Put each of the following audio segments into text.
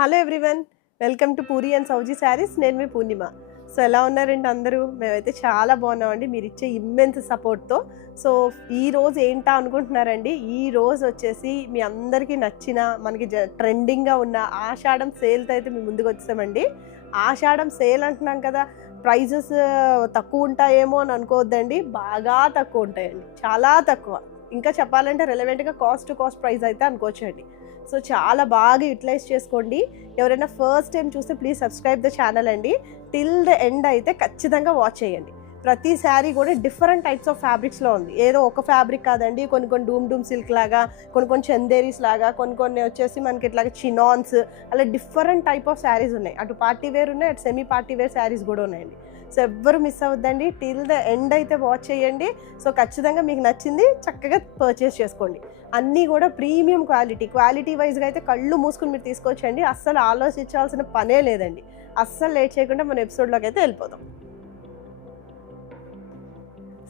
Hello everyone, welcome to Puri and Sowji saris. నేను మీ పూర్ణిమ. So ఎలా ఉన్నారండి అందరూ? మేమైతే చాలా బాగున్నామండి మీరు ఇచ్చే ఇమ్మెన్స్ సపోర్ట్తో. సో ఈ రోజు ఏంటా అనుకుంటున్నారండి, ఈ రోజు వచ్చేసి మీ అందరికీ నచ్చిన మనకి ట్రెండింగ్గా ఉన్న ఆషాఢం సేల్తో అయితే మేము ముందుకు వచ్చామండి. ఆషాఢం సేల్ అంటున్నాం కదా, ప్రైజెస్ తక్కువ ఉంటాయేమో అని అనుకోవద్దండి, బాగా తక్కువ ఉంటాయండి, చాలా తక్కువ. ఇంకా చెప్పాలంటే రెలవెంట్గా కాస్ట్ టు కాస్ట్ ప్రైస్ అయితే అనుకోవచ్చండి. సో చాలా బాగా యూటిలైజ్ చేసుకోండి. ఎవరైనా ఫస్ట్ టైం చూస్తే ప్లీజ్ సబ్స్క్రైబ్ ద ఛానల్ అండి. టిల్ ద ఎండ్ అయితే ఖచ్చితంగా వాచ్ చేయండి. ప్రతి శారీ కూడా డిఫరెంట్ టైప్స్ ఆఫ్ ఫ్యాబ్రిక్స్లో ఉంది. ఏదో ఒక ఫ్యాబ్రిక్ కాదండి, కొన్ని డూమ్ సిల్క్ లాగా, కొన్ని చందేరీస్ లాగా, కొన్ని వచ్చేసి మనకి ఇట్లాగా చినాన్స్, అలా డిఫరెంట్ టైప్ ఆఫ్ శారీస్ ఉన్నాయి. అటు పార్టీ వేర్ ఉన్నాయి, అటు సెమీ పార్టీ వేర్ శారీస్ కూడా ఉన్నాయండి. సో ఎవ్వరు మిస్ అవ్వద్దండి, టిల్ ద ఎండ్ అయితే వాచ్ చేయండి. సో ఖచ్చితంగా మీకు నచ్చింది చక్కగా పర్చేస్ చేసుకోండి. అన్నీ కూడా ప్రీమియం క్వాలిటీ వైజ్గా అయితే కళ్ళు మూసుకుని మీరు తీసుకోవచ్చండి. అస్సలు ఆలోచించాల్సిన పనే లేదండి. అస్సలు లేట్ చేయకుండా మన ఎపిసోడ్లోకి అయితే వెళ్ళిపోదాం.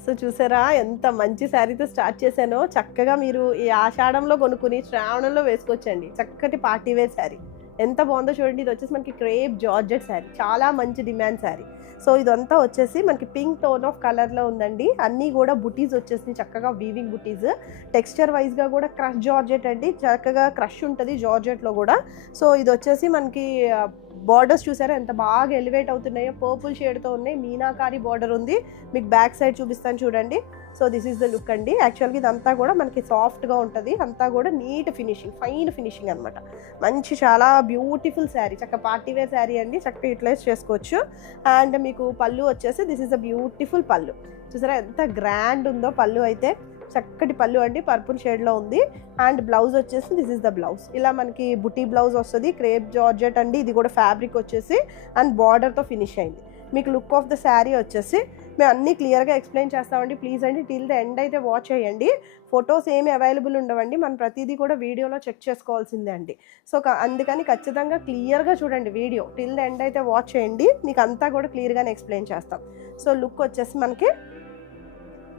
సో చూసారా ఎంత మంచి శారీతో స్టార్ట్ చేశానో. చక్కగా మీరు ఈ ఆషాఢంలో కొనుక్కుని శ్రావణంలో వేసుకోవచ్చండి. చక్కటి పార్టీ వేర్ శారీ ఎంత బాగుందో చూడండి. ఇది వచ్చేసి మనకి క్రేప్ జార్జెట్ శారీ, చాలా మంచి డిమాండ్ శారీ. సో ఇదంతా వచ్చేసి మనకి పింక్ టోన్ ఆఫ్ కలర్లో ఉందండి. అన్నీ కూడా బుటీస్ వచ్చేసి చక్కగా వీవింగ్ బుటీస్. టెక్స్చర్ వైజ్గా కూడా క్రష్ జార్జెట్ అండి, చక్కగా క్రష్ ఉంటుంది జార్జెట్లో కూడా. సో ఇది వచ్చేసి మనకి బార్డర్స్ చూసారా ఎంత బాగా ఎలివేట్ అవుతున్నాయో, పర్పుల్ షేడ్తో ఉన్నాయి. మీనాకారి బార్డర్ ఉంది. మీకు బ్యాక్ సైడ్ చూపిస్తాను చూడండి. So this is the look అండి. యాక్చువల్గా ఇదంతా కూడా మనకి సాఫ్ట్గా ఉంటుంది, అంతా కూడా నీట్ ఫినిషింగ్, ఫైన్ ఫినిషింగ్ అనమాట. మంచి చాలా బ్యూటిఫుల్ శారీ, చక్కగా పార్టీ వేర్ శారీ అండి, చక్కగా యూటిలైజ్ చేసుకోవచ్చు. అండ్ మీకు పళ్ళు వచ్చేసి దిస్ ఈస్ ద బ్యూటిఫుల్ పళ్ళు. చూసారా ఎంత గ్రాండ్ ఉందో పళ్ళు అయితే. చక్కటి పళ్ళు అండి, పర్పుల్ షేడ్లో ఉంది. అండ్ బ్లౌజ్ వచ్చేసి దిస్ ఈస్ ద బ్లౌజ్. ఇలా మనకి బుటీ బ్లౌజ్ వస్తుంది, క్రేప్ జార్జెట్ అండి. ఇది కూడా ఫ్యాబ్రిక్ వచ్చేసి అండ్ బార్డర్తో ఫినిష్ అయింది. మీకు లుక్ ఆఫ్ ద శారీ వచ్చేసి మేము అన్నీ క్లియర్గా ఎక్స్ప్లెయిన్ చేస్తామండి. ప్లీజ్ అండి టిల్ ద ఎండ్ అయితే వాచ్ చేయండి. ఫొటోస్ ఏమి అవైలబుల్ ఉండవండి, మనం ప్రతిదీ కూడా వీడియోలో చెక్ చేసుకోవాల్సిందే అండి. సో అందుకని ఖచ్చితంగా క్లియర్గా చూడండి వీడియో. టిల్ ద ఎండ్ అయితే వాచ్ చేయండి, మీకు అంతా కూడా క్లియర్గానే ఎక్స్ప్లెయిన్ చేస్తాం. సో లుక్ వచ్చేసి మనకి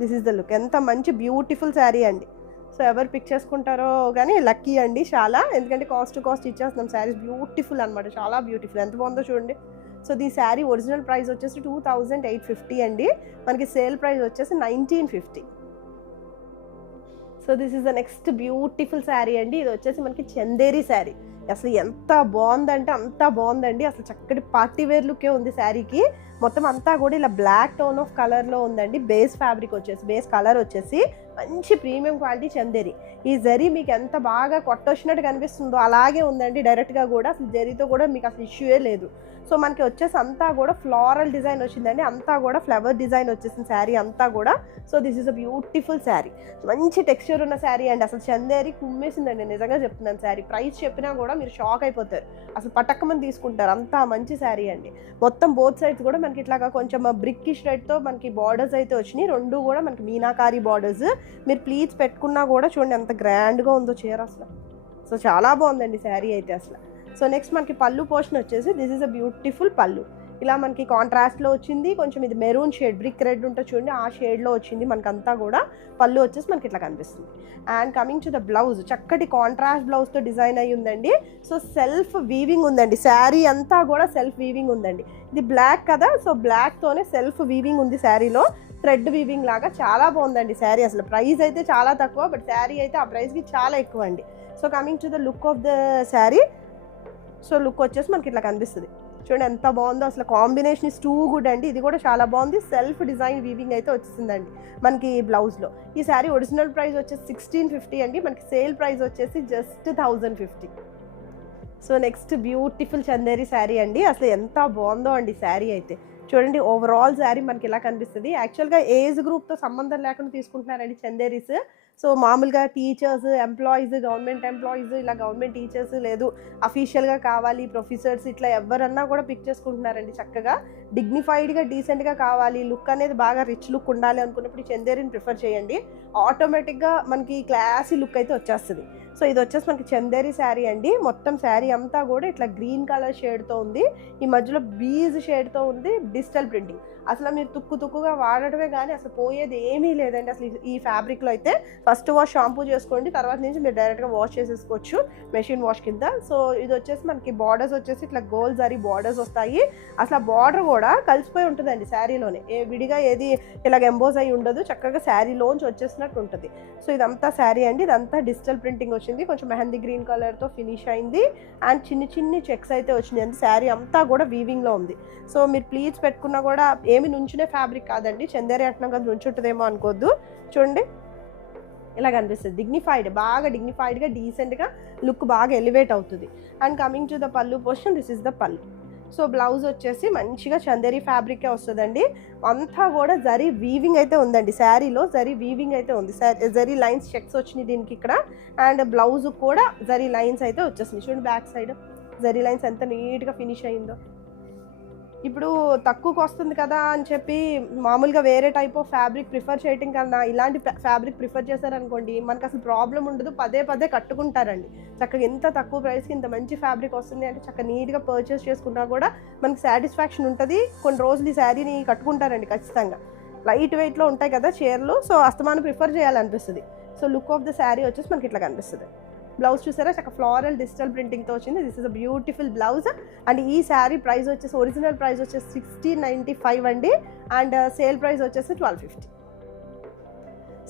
దిస్ ఈస్ ద లుక్. ఎంత మంచి బ్యూటిఫుల్ శారీ అండి. సో ఎవరు పిక్ చేసుకుంటారో కానీ లక్కీ అండి చాలా, ఎందుకంటే కాస్ట్ టు కాస్ట్ ఇచ్చేస్తున్నాం. శారీస్ బ్యూటిఫుల్ అనమాట, చాలా బ్యూటిఫుల్. ఎంత బాగుందో చూడండి. సో ఈ శారీ ఒరిజినల్ ప్రైస్ వచ్చేసి 2850 అండి. మనకి సేల్ ప్రైస్ వచ్చేసి 1950. So this is the next beautiful sari అండి. ఇది వచ్చేసి మనకి చందేరి శారీ. అసలు ఎంత బాగుందంటే అంత బాగుందండి. అసలు చక్కటి పార్టీ వేర్ లుకే ఉంది శారీకి. మొత్తం అంతా కూడా ఇలా బ్లాక్ టోన్ ఆఫ్ కలర్లో ఉందండి. బేస్ ఫ్యాబ్రిక్ వచ్చేసి, బేస్ కలర్ వచ్చేసి మంచి ప్రీమియం క్వాలిటీ చందేరి. ఈ జరీ మీకు ఎంత బాగా కొట్టొచ్చినట్టు కనిపిస్తుందో అలాగే ఉందండి డైరెక్ట్గా కూడా. అసలు జరీతో కూడా మీకు అసలు ఇష్యూయే లేదు. సో మనకి వచ్చేసి అంతా కూడా ఫ్లోరల్ డిజైన్ వచ్చిందండి, అంతా కూడా ఫ్లవర్ డిజైన్ వచ్చేసింది శారీ అంతా కూడా. So this is a beautiful sari, మంచి టెక్స్చర్ ఉన్న శారీ అండి. అసలు చందేరి కుమ్మేసిందండి, నిజంగా చెప్తున్నాను. శారీ ప్రైస్ చెప్పినా కూడా మీరు షాక్ అయిపోతారు, అసలు పటక్కమని తీసుకుంటారు, అంత మంచి శారీ అండి. మొత్తం బోత్ సైడ్స్ కూడా మనకి ఇట్లాగా కొంచెం బ్రిక్కిష్ రెడ్తో మనకి బార్డర్స్ అయితే వచ్చినాయి. రెండు కూడా మనకి మీనాకారి బార్డర్స్. మీరు ప్లీజ్ పెట్టుకున్నా కూడా చూడండి ఎంత గ్రాండ్గా ఉందో చీర అసలు. సో చాలా బాగుందండి శారీ అయితే అసలు. సో నెక్స్ట్ మనకి పళ్ళు పోర్షన్ వచ్చేసి దిస్ ఈస్ అ బ్యూటిఫుల్ పళ్ళు. ఇలా మనకి కాంట్రాస్ట్లో వచ్చింది, కొంచెం ఇది మెరూన్ షేడ్, బ్రిక్ రెడ్ ఉంటుంది చూడండి, ఆ షేడ్లో వచ్చింది మనకంతా కూడా. పళ్ళు వచ్చేసి మనకి ఇట్లా కనిపిస్తుంది. And coming to the blouse, చక్కటి కాంట్రాస్ట్ బ్లౌజ్తో డిజైన్ అయ్యి ఉందండి. సో సెల్ఫ్ వీవింగ్ ఉందండి, శారీ అంతా కూడా సెల్ఫ్ వీవింగ్ ఉందండి. ఇది బ్లాక్ కదా, సో బ్లాక్తోనే సెల్ఫ్ వీవింగ్ ఉంది శారీలో, థ్రెడ్ వీవింగ్ లాగా. చాలా బాగుందండి శారీ. అసలు ప్రైస్ అయితే చాలా తక్కువ, బట్ శారీ అయితే ఆ ప్రైస్కి చాలా ఎక్కువ అండి. So coming to the look of the sari. So look వచ్చేసి మనకి ఇట్లా కనిపిస్తుంది చూడండి, ఎంత బాగుందో అసలు. కాంబినేషన్ ఇస్ టూ గుడ్ అండి. ఇది కూడా చాలా బాగుంది. సెల్ఫ్ డిజైన్ వీవింగ్ అయితే వచ్చేసిందండి మనకి బ్లౌజ్లో. ఈ శారీ ఒరిజినల్ ప్రైస్ వచ్చేసి 1650 అండి. మనకి సేల్ ప్రైస్ వచ్చేసి just 1050. So next beautiful Chanderi sari అండి. అసలు ఎంత బాగుందో అండి శారీ అయితే. చూడండి ఓవరాల్ శారీ మనకి ఇలా కనిపిస్తుంది. యాక్చువల్గా ఏజ్ గ్రూప్తో సంబంధం లేకుండా తీసుకుంటున్నారండి చందేరీస్. సో మామూలుగా టీచర్స్, ఎంప్లాయీస్, గవర్నమెంట్ ఎంప్లాయీస్, ఇలా గవర్నమెంట్ టీచర్స్, లేదు అఫీషియల్గా కావాలి ప్రొఫెసర్స్, ఇట్లా ఎవరన్నా కూడా పిక్ చేసుకుంటున్నారండి. చక్కగా డిగ్నిఫైడ్గా, డీసెంట్గా కావాలి, లుక్ అనేది బాగా రిచ్ లుక్ ఉండాలి అనుకున్నప్పుడు ఈ చందేరిని ప్రిఫర్ చేయండి. ఆటోమేటిక్గా మనకి క్లాసీ లుక్ అయితే వచ్చేస్తుంది. సో ఇది వచ్చేసి మనకి చందేరి శారీ అండి. మొత్తం శారీ అంతా కూడా ఇట్లా గ్రీన్ కలర్ షేడ్తో ఉంది, ఈ మధ్యలో బీజ్ షేడ్తో ఉంది, డిజిటల్ ప్రింటింగ్. అసలు మీరు తుక్కుగా వాడటమే కానీ అసలు పోయేది ఏమీ లేదండి. అసలు ఈ ఫ్యాబ్రిక్లో అయితే ఫస్ట్ వాష్ షాంపూ చేసుకోండి, తర్వాత నుంచి మీరు డైరెక్ట్గా వాష్ చేసేసుకోవచ్చు మెషిన్ వాష్ కింద. సో ఇది వచ్చేసి మనకి బార్డర్స్ వచ్చేసి ఇట్లా గోల్ జరీ బార్డర్స్ వస్తాయి. అసలు ఆ బార్డర్ కూడా కలిసిపోయి ఉంటుందండి శారీలోనే, విడిగా ఏది ఇలాగ ఎంబోజ్ అయి ఉండదు, చక్కగా శారీలోంచి వచ్చేసినట్టు ఉంటుంది. సో ఇదంతా శారీ అండి, ఇదంతా డిజిటల్ ప్రింటింగ్ వచ్చింది, కొంచెం మెహందీ గ్రీన్ కలర్తో ఫినిష్ అయింది అండ్ చిన్ని చెక్స్ అయితే వచ్చినాయి అండి. శారీ అంతా కూడా వీవింగ్లో ఉంది. సో మీరు ప్లీట్స్ పెట్టుకున్నా కూడా ఏమి నుంచునే ఫ్యాబ్రిక్ కాదండి, చందేరి అంటున్నాం కదా నుంచుంటుందేమో అనుకోవద్దు. చూడండి ఇలా కనిపిస్తుంది, బాగా డిగ్నిఫైడ్గా డీసెంట్గా లుక్ బాగా ఎలివేట్ అవుతుంది. And coming to the pallu portion, this is the పళ్ళు. సో బ్లౌజ్ వచ్చేసి మంచిగా చందేరి ఫ్యాబ్రికే వస్తుందండి. అంతా కూడా జరీ వీవింగ్ అయితే ఉందండి, శారీలో జరీ వీవింగ్ అయితే ఉంది, జరీ లైన్స్ చెక్స్ వచ్చినాయి దీనికి ఇక్కడ. అండ్ బ్లౌజ్ కూడా జరీ లైన్స్ అయితే వచ్చేసింది. చూడండి బ్యాక్ సైడ్ జరీ లైన్స్ ఎంత నీట్గా ఫినిష్ అయిందో. ఇప్పుడు తక్కువకి వస్తుంది కదా అని చెప్పి మామూలుగా వేరే టైప్ ఆఫ్ ఫ్యాబ్రిక్ ప్రిఫర్ చేయటం కన్నా ఇలాంటి ఫ్యాబ్రిక్ ప్రిఫర్ చేశారనుకోండి, మనకు అసలు ప్రాబ్లం ఉండదు, పదే కట్టుకుంటారండి. చక్కగా ఎంత తక్కువ ప్రైస్కి ఇంత మంచి ఫ్యాబ్రిక్ వస్తుంది అంటే చక్కగా నీట్గా పర్చేస్ చేసుకున్నా కూడా మనకి సాటిస్ఫాక్షన్ ఉంటుంది. కొన్ని రోజులు ఈ శారీని కట్టుకుంటారండి ఖచ్చితంగా. లైట్ వెయిట్లో ఉంటాయి కదా చీరలు, సో అస్తమానం ప్రిఫర్ చేయాలనిపిస్తుంది. So look of the sari వచ్చేసి మనకి ఇట్లా కనిపిస్తుంది. బ్లౌజ్ చూసారా చక్కగా ఫ్లోరల్ డిజిటల్ ప్రింటింగ్తో వచ్చింది. This is a beautiful blouse. And ఈ శారీ ప్రైస్ వచ్చేసి ఒరిజినల్ ప్రైస్ వచ్చేసి 1695 అండి, అండ్ సేల్ ప్రైస్ వచ్చేసి 1250.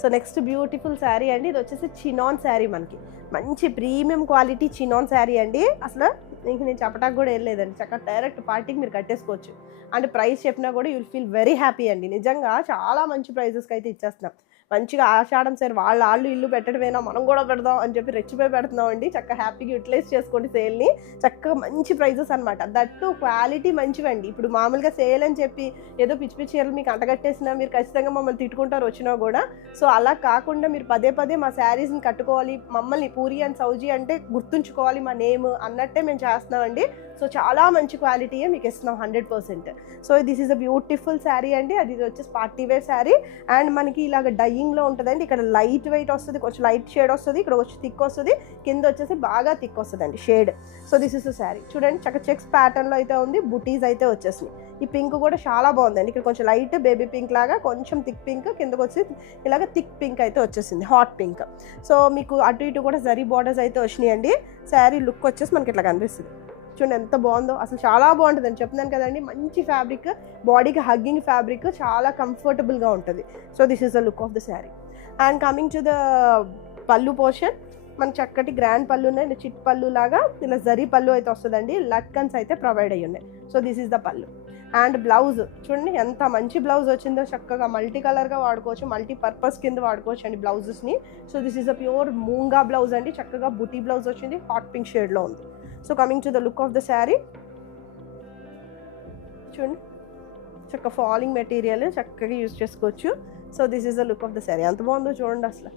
సో నెక్స్ట్ బ్యూటిఫుల్ శారీ అండి, ఇది వచ్చేసి చినాన్ శారీ, మనకి మంచి ప్రీమియం క్వాలిటీ చినాన్ శారీ అండి. అసలు ఇంక నేను చెప్పడానికి కూడా ఏం లేదండి, చక్కగా డైరెక్ట్ పార్టీకి మీరు కట్టేసుకోవచ్చు. అండ్ ప్రైస్ చెప్పినా కూడా యుల్ ఫీల్ వెరీ హ్యాపీ అండి. నిజంగా చాలా మంచి ప్రైజెస్కి అయితే ఇచ్చేస్తున్నాం. మంచిగా ఆషాఢం సార్ వాళ్ళు ఇల్లు పెట్టడమేనా మనం కూడా పెడదాం అని చెప్పి రెచ్చిపోయి పెడుతున్నాం అండి. చక్కగా హ్యాపీగా యూటిలైజ్ చేసుకోండి సేల్ని. చక్కగా మంచి ప్రైజెస్ అనమాట, దట్టు క్వాలిటీ మంచివండి. ఇప్పుడు మామూలుగా సేల్ అని చెప్పి ఏదో పిచ్చి చీరలు మీకు అంటగట్టేసినా మీరు ఖచ్చితంగా మమ్మల్ని తిట్టుకుంటారు వచ్చినా కూడా. సో అలా కాకుండా మీరు పదే మా శారీస్ని కట్టుకోవాలి, మమ్మల్ని పూరి అండ్ సౌజీ అంటే గుర్తుంచుకోవాలి మా నేమ్ అన్నట్టే మేము చేస్తున్నామండి. సో చాలా మంచి క్వాలిటీయే మీకు ఇస్తున్నాం 100%. So this is a beautiful sari అండి, అది వచ్చేసి పార్టీ వేర్ శారీ. అండ్ మనకి ఇలాగ డైయింగ్లో ఉంటుందండి, ఇక్కడ లైట్ వెయిట్ వస్తుంది, కొంచెం లైట్ షేడ్ వస్తుంది, ఇక్కడ వచ్చి థిక్ వస్తుంది, కింద వచ్చేసి బాగా థిక్ వస్తుందండి షేడ్. సో దిస్ ఇస్ అ శారీ. చూడండి చక్క చెక్స్ ప్యాటర్న్లో అయితే ఉంది, బుటీస్ అయితే వచ్చేసినాయి. ఈ పింక్ కూడా చాలా బాగుందండి, ఇక్కడ కొంచెం లైట్ బేబీ పింక్ లాగా కొంచెం థిక్ పింక్, కిందకు వచ్చి ఇలాగ థిక్ పింక్ అయితే వచ్చేసింది, హాట్ పింక్. సో మీకు అటు ఇటు కూడా జరీ బార్డర్స్ అయితే వచ్చినాయండి. శారీ లుక్ వచ్చేసి మనకి ఇట్లా కనిపిస్తుంది. చూడండి ఎంత బాగుందో, అసలు చాలా బాగుంటుందని చెప్తున్నాను కదండి. మంచి ఫ్యాబ్రిక్, బాడీకి హగ్గింగ్ ఫ్యాబ్రిక్, చాలా కంఫర్టబుల్గా ఉంటుంది. So this is the look of the sari. And coming to the pallu portion, మనకి చక్కటి గ్రాండ్ పళ్ళు ఉన్నాయి, చిట్ పళ్ళు లాగా ఇలా జరీ పళ్ళు అయితే వస్తుందండి, లట్కన్స్ అయితే ప్రొవైడ్ అయ్యి ఉన్నాయి. సో దిస్ ఈస్ ద పళ్ళు. అండ్ బ్లౌజ్ చూడండి ఎంత మంచి బ్లౌజ్ వచ్చిందో, చక్కగా మల్టీ కలర్గా వాడుకోవచ్చు, మల్టీ పర్పస్ కింద వాడుకోవచ్చు అండి బ్లౌజెస్ని. So this is a pure moonga blouse అండి, చక్కగా బుటీ బ్లౌజ్ వచ్చింది, హాట్ పింక్ షేడ్లో ఉంది. So coming to the look of the sari, చూడండి చక్కగా ఫాలింగ్ మెటీరియల్ చక్కగా యూజ్ చేసుకోవచ్చు. So this is the look of the sari, ఎంత బాగుందో చూడండి. అసలు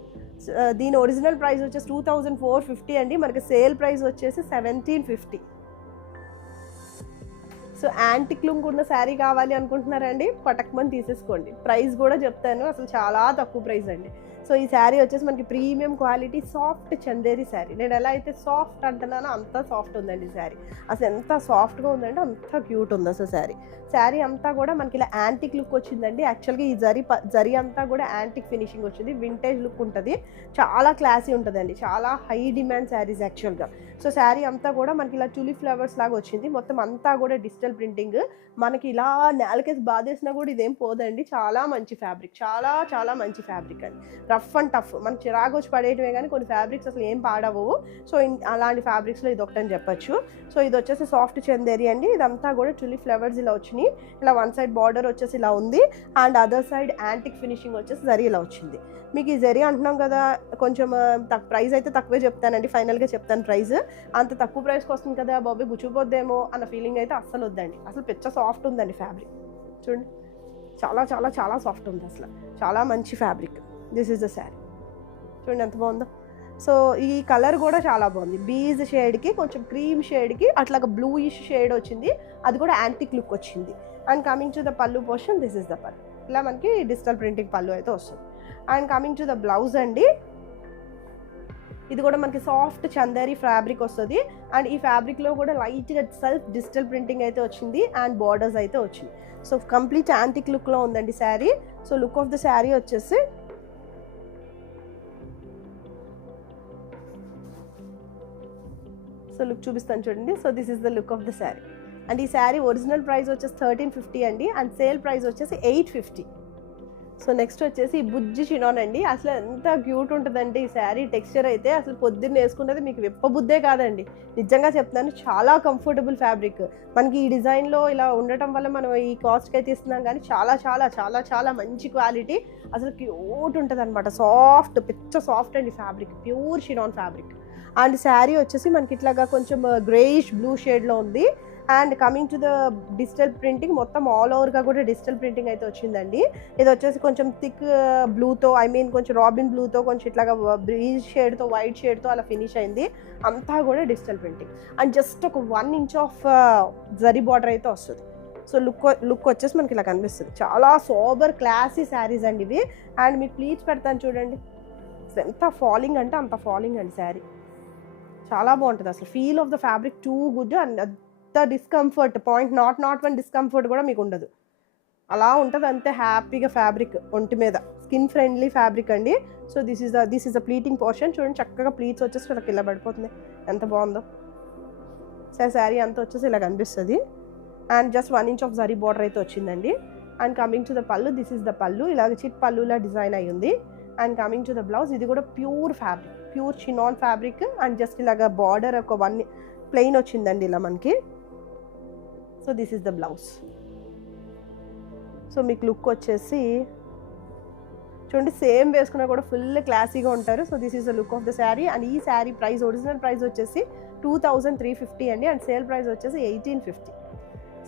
దీని ఒరిజినల్ ప్రైస్ వచ్చేసి 2450 అండి, మనకి సేల్ ప్రైస్ వచ్చేసి 1750. సో యాంటిక్ లుక్ ఉన్న శారీ కావాలి అనుకుంటున్నారండి, పటక్మని తీసేసుకోండి. ప్రైస్ కూడా చెప్తాను, అసలు చాలా తక్కువ ప్రైస్ అండి. సో ఈ శారీ వచ్చేసి మనకి premium quality soft Chanderi sari. నేను ఎలా అయితే సాఫ్ట్ అంటున్నానో అంత సాఫ్ట్ ఉందండి శారీ. అసలు ఎంత సాఫ్ట్గా ఉందంటే అంత క్యూట్ ఉంది అసలు శారీ అంతా కూడా మనకి ఇలా యాంటిక్ లుక్ వచ్చిందండి. యాక్చువల్గా ఈ జరీ అంతా కూడా యాంటిక్ ఫినిషింగ్ వచ్చింది, వింటేజ్ లుక్ ఉంటుంది, చాలా క్లాసీ ఉంటుందండి, చాలా హై డిమాండ్ శారీస్ యాక్చువల్గా. సో శారీ అంతా కూడా మనకి ఇలా టులిప్ ఫ్లవర్స్ లాగా వచ్చింది, మొత్తం అంతా కూడా డిజిటల్ ప్రింటింగ్. మనకి ఇలా నేలకేసి బాధేసినా కూడా ఇదేం పోదండి, చాలా మంచి ఫ్యాబ్రిక్, చాలా మంచి ఫ్యాబ్రిక్ అండి. రఫ్ అండ్ టఫ్, మనకి చిరాకు వచ్చి పడేయటమే కానీ కొన్ని ఫ్యాబ్రిక్స్ అసలు ఏం పాడవు. సో అలాంటి ఫ్యాబ్రిక్స్లో ఇది ఒకటని చెప్పచ్చు. సో ఇది వచ్చేసి సాఫ్ట్ చందేరి అండి, ఇదంతా కూడా టులిప్ ఫ్లవర్స్ ఇలా వచ్చినాయి, ఇలా వన్ సైడ్ బార్డర్ వచ్చేసి ఇలా ఉంది, and other side antique finishing వచ్చేసి జరీ ఇలా వచ్చింది. మీకు ఈ జరీ అంటున్నాం కదా, కొంచెం ప్రైస్ అయితే తక్కువే చెప్తానండి, ఫైనల్గా చెప్తాను ప్రైస్. అంత తక్కువ ప్రైస్కి వస్తుంది కదా బాబు గుచ్చిపోద్దేమో అన్న ఫీలింగ్ అయితే అస్సలు వద్దండి. అసలు పిచ్చ సాఫ్ట్ ఉందండి ఫ్యాబ్రిక్, చూడండి చాలా సాఫ్ట్ ఉంది, అసలు చాలా మంచి fabric. This is the sari, చూడండి ఎంత బాగుందో. సో ఈ కలర్ కూడా చాలా బాగుంది, బీజ్ షేడ్కి కొంచెం క్రీమ్ షేడ్కి అట్లాగా బ్లూయిష్ షేడ్ వచ్చింది, అది కూడా యాంటిక్ లుక్ వచ్చింది. And coming to the pallu portion, this is the pallu, ఇలా మనకి డిజిటల్ ప్రింటింగ్ పళ్ళు అయితే వస్తుంది. And coming to the blouse అండి, ఇది కూడా మనకి సాఫ్ట్ చందేరి ఫ్యాబ్రిక్ వస్తుంది. అండ్ ఈ ఫ్యాబ్రిక్లో కూడా లైట్గా సెల్ఫ్ డిజిటల్ ప్రింటింగ్ అయితే వచ్చింది అండ్ బార్డర్స్ అయితే వచ్చింది. సో కంప్లీట్ యాంటిక్ లుక్లో ఉందండి sari. So look of the sari వచ్చేసి సో లుక్ చూపిస్తాను చూడండి. So this is the look of the sari. And ఈ శారీ ఒరిజినల్ ప్రైస్ వచ్చేసి 1350 అండి అండ్ సేల్ ప్రైస్ వచ్చేసి 850. సో నెక్స్ట్ వచ్చేసి బుజ్జి చినాన్ అండి. అసలు ఎంత క్యూట్ ఉంటుందంటే ఈ శారీ టెక్స్చర్ అయితే అసలు పొద్దున్న వేసుకున్నది మీకు విప్పబుద్దే కాదండి. నిజంగా చెప్తున్నాను, చాలా కంఫర్టబుల్ ఫ్యాబ్రిక్. మనకి ఈ డిజైన్లో ఇలా ఉండటం వల్ల మనం ఈ కాస్ట్కి అయితే ఇస్తున్నాం, కానీ చాలా చాలా చాలా చాలా మంచి క్వాలిటీ. అసలు క్యూట్ ఉంటుంది అనమాట. సాఫ్ట్, పిచ్చ సాఫ్ట్ అండి fabric, pure chinon fabric. And sari వచ్చేసి మనకి ఇట్లాగా కొంచెం గ్రేయిష్ బ్లూ షేడ్లో ఉంది. And coming to the digital printing, మొత్తం ఆల్ ఓవర్గా కూడా డిజిటల్ ప్రింటింగ్ అయితే వచ్చిందండి. ఇది వచ్చేసి కొంచెం థిక్ బ్లూతో, ఐ మీన్ కొంచెం రాబిన్ బ్లూతో, కొంచెం ఇట్లాగా బ్రీజ్ షేడ్తో, వైట్ షేడ్తో అలా ఫినిష్ అయింది. అంతా కూడా డిజిటల్ ప్రింటింగ్. అండ్ జస్ట్ ఒక 1 ఇంచ్ ఆఫ్ జరీ బార్డర్ అయితే వస్తుంది. సో లుక్ వచ్చేసి మనకి ఇలా కనిపిస్తుంది. చాలా సోబర్ క్లాసీ శారీస్ అండి ఇవి. అండ్ మీకు ప్లీజ్ పెడతాను చూడండి, ఎంత ఫాలింగ్ అంటే అంత ఫాలింగ్ అండి శారీ. చాలా బాగుంటుంది అసలు. Feel of the fabric too good. And అంత డిస్కంఫర్ట్, నాట్ వన్ డిస్కంఫర్ట్ కూడా మీకు ఉండదు. అలా ఉంటుంది అంతే హ్యాపీగా ఫ్యాబ్రిక్ ఒంటి మీద. స్కిన్ ఫ్రెండ్లీ ఫ్యాబ్రిక్ అండి. So this is the pleating portion. చూడండి చక్కగా ప్లీట్స్ వచ్చేసి ఇలా కింద పడిపోతుంది, ఎంత బాగుందో. శారీ అంతా వచ్చేసి ఇలా కనిపిస్తుంది. And just 1 inch of zari border అయితే వచ్చిందండి. అండ్ కమింగ్ టు ద పళ్ళు, దిస్ ఈస్ ద పళ్ళు. ఇలాగ చిట్ పళ్ళులా డిజైన్ అయ్యి ఉంది. And coming to the blouse, ఇది కూడా pure fabric, pure chinon fabric. And just ఇలాగ బార్డర్ ఒక 1 ప్లెయిన్ వచ్చిందండి ఇలా మనకి. So this is the blouse. So మీకు లుక్ వచ్చేసి చూడండి, సేమ్ వేసుకున్నా కూడా ఫుల్ క్లాసీగా ఉంటారు. So this is the look of the sari. And ఈ శారీ ప్రైస్, ఒరిజినల్ ప్రైస్ వచ్చేసి 2350 అండి అండ్ సేల్ ప్రైస్ వచ్చేసి 1850.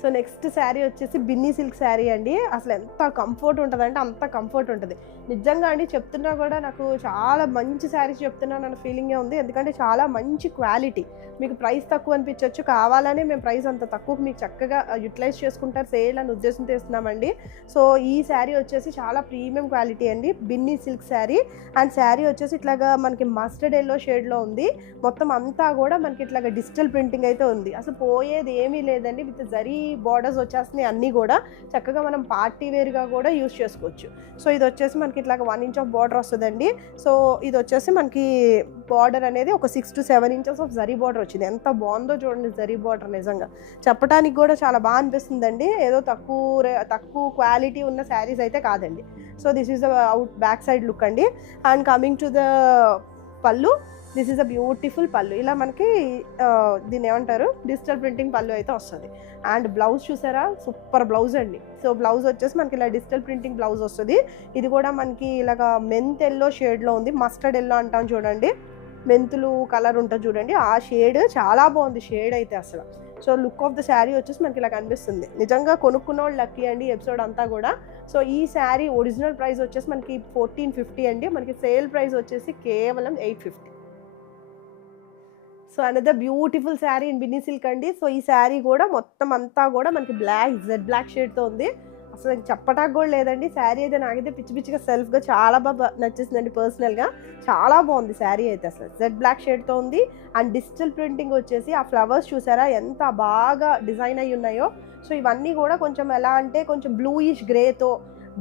సో నెక్స్ట్ శారీ వచ్చేసి బిన్నీ సిల్క్ శారీ అండి. అసలు ఎంత కంఫర్ట్ ఉంటుంది అంటే అంత కంఫర్ట్ ఉంటుంది. నిజంగా అండి చెప్తున్నా కూడా నాకు చాలా మంచి శారీస్ చెప్తున్నాను అన్న ఫీలింగే ఉంది. ఎందుకంటే చాలా మంచి క్వాలిటీ. మీకు ప్రైస్ తక్కువ అనిపించవచ్చు, కావాలనే మేము ప్రైస్ అంత తక్కువకి మీకు చక్కగా యూటిలైజ్ చేసుకుంటారు సేల్ అని ఉద్దేశంతో ఇస్తున్నామండి. సో ఈ శారీ వచ్చేసి చాలా ప్రీమియం క్వాలిటీ అండి, బిన్నీ సిల్క్ శారీ. అండ్ శారీ వచ్చేసి ఇట్లాగా మనకి మస్టర్డ్ ఎల్లో షేడ్లో ఉంది. మొత్తం అంతా కూడా మనకి ఇట్లాగా డిజిటల్ ప్రింటింగ్ అయితే ఉంది. అసలు పోయేది ఏమీ లేదండి. విత్ జరీ బార్డర్స్ వచ్చేస్తున్నాయి అన్నీ కూడా. చక్కగా మనం పార్టీ వేర్గా కూడా యూస్ చేసుకోవచ్చు. సో ఇది వచ్చేసి మనకి ఇట్లాగా 1 ఇంచ్ ఆఫ్ బార్డర్ వస్తుందండి. సో ఇది వచ్చేసి మనకి బార్డర్ అనేది ఒక 6 to 7 inches of zari border వచ్చింది. ఎంత బాగుందో చూడండి జరీ బార్డర్. నిజంగా చెప్పడానికి కూడా చాలా బాగా అనిపిస్తుందండి. ఏదో తక్కువ క్వాలిటీ ఉన్న శారీస్ అయితే కాదండి. So this is the back side look అండి. అండ్ కమింగ్ టు ద పళ్ళు, దిస్ ఈస్ అ బ్యూటిఫుల్ పళ్ళు. ఇలా మనకి దీన్ని ఏమంటారు, డిజిటల్ ప్రింటింగ్ పళ్ళు అయితే వస్తుంది. అండ్ బ్లౌజ్ చూసారా, సూపర్ బ్లౌజ్ అండి. సో బ్లౌజ్ వచ్చేసి మనకి ఇలా డిజిటల్ ప్రింటింగ్ బ్లౌజ్ వస్తుంది. ఇది కూడా మనకి ఇలాగ మెంత్ ఎల్లో షేడ్లో ఉంది. మస్టర్డ్ ఎల్లో అంటాం చూడండి, మెంతులు కలర్ ఉంటుంది చూడండి, ఆ షేడ్ చాలా బాగుంది షేడ్ అయితే అసలు. So look of the sari వచ్చేసి మనకి ఇలా కనిపిస్తుంది. నిజంగా కొనుక్కున్న వాళ్ళు లక్కీ అండి ఎపిసోడ్ అంతా కూడా. సో ఈ శారీ ఒరిజినల్ ప్రైస్ వచ్చేసి మనకి 1450 అండి. మనకి సేల్ ప్రైస్ వచ్చేసి కేవలం 850. So another beautiful sari in Binny silk అండి. సో ఈ శారీ కూడా మొత్తం అంతా కూడా మనకి జెడ్ బ్లాక్ షేడ్తో ఉంది. అసలు చెప్పటానికి కూడా లేదండి. శారీ అయితే నాకైతే పిచ్చిగా సెల్ఫ్గా చాలా బాగా నచ్చేసిందండి పర్సనల్గా. చాలా బాగుంది శారీ అయితే. అసలు జెడ్ బ్లాక్ షేడ్తో ఉంది. అండ్ డిజిటల్ ప్రింటింగ్ వచ్చేసి ఆ ఫ్లవర్స్ చూసారా ఎంత బాగా డిజైన్ అయ్యి ఉన్నాయో. సో ఇవన్నీ కూడా కొంచెం ఎలా అంటే కొంచెం బ్లూయిష్ గ్రేతో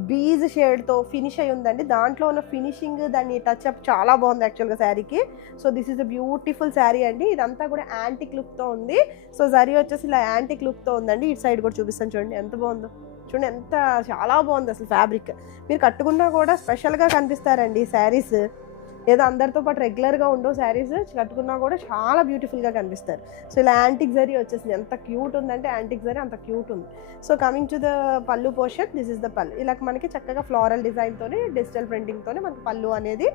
బీజ్ షేడ్తో ఫినిష్ అయి ఉందండి. దాంట్లో ఉన్న ఫినిషింగ్, దాన్ని టచ్అప్ చాలా బాగుంది యాక్చువల్గా శారీకి. So this is a beautiful sari అండి. ఇదంతా కూడా యాంటిక్ లుక్తో ఉంది. సో శారీ వచ్చేసి ఇలా యాంటిక్ లుక్తో ఉందండి. ఇటు సైడ్ కూడా చూపిస్తాను చూడండి ఎంత బాగుందో. చూడండి ఎంత చాలా బాగుంది అసలు ఫ్యాబ్రిక్. మీరు కట్టుకున్నా కూడా స్పెషల్గా కనిపిస్తారండి ఈ శారీస్. ఏదో అందరితో పాటు రెగ్యులర్గా ఉండవు శారీస్, కట్టుకున్నా కూడా చాలా బ్యూటిఫుల్గా కనిపిస్తారు. సో ఇలా యాంటిక్ జరీ వచ్చేసింది. ఎంత క్యూట్ ఉందంటే యాంటిక్ జరీ అంత క్యూట్ ఉంది. So coming to the pallu portion, this is the pallu. ఇలా మనకి చక్కగా ఫ్లోరల్ డిజైన్తోని డిజిటల్ ప్రింటింగ్తోని మనకి పళ్ళు అనేది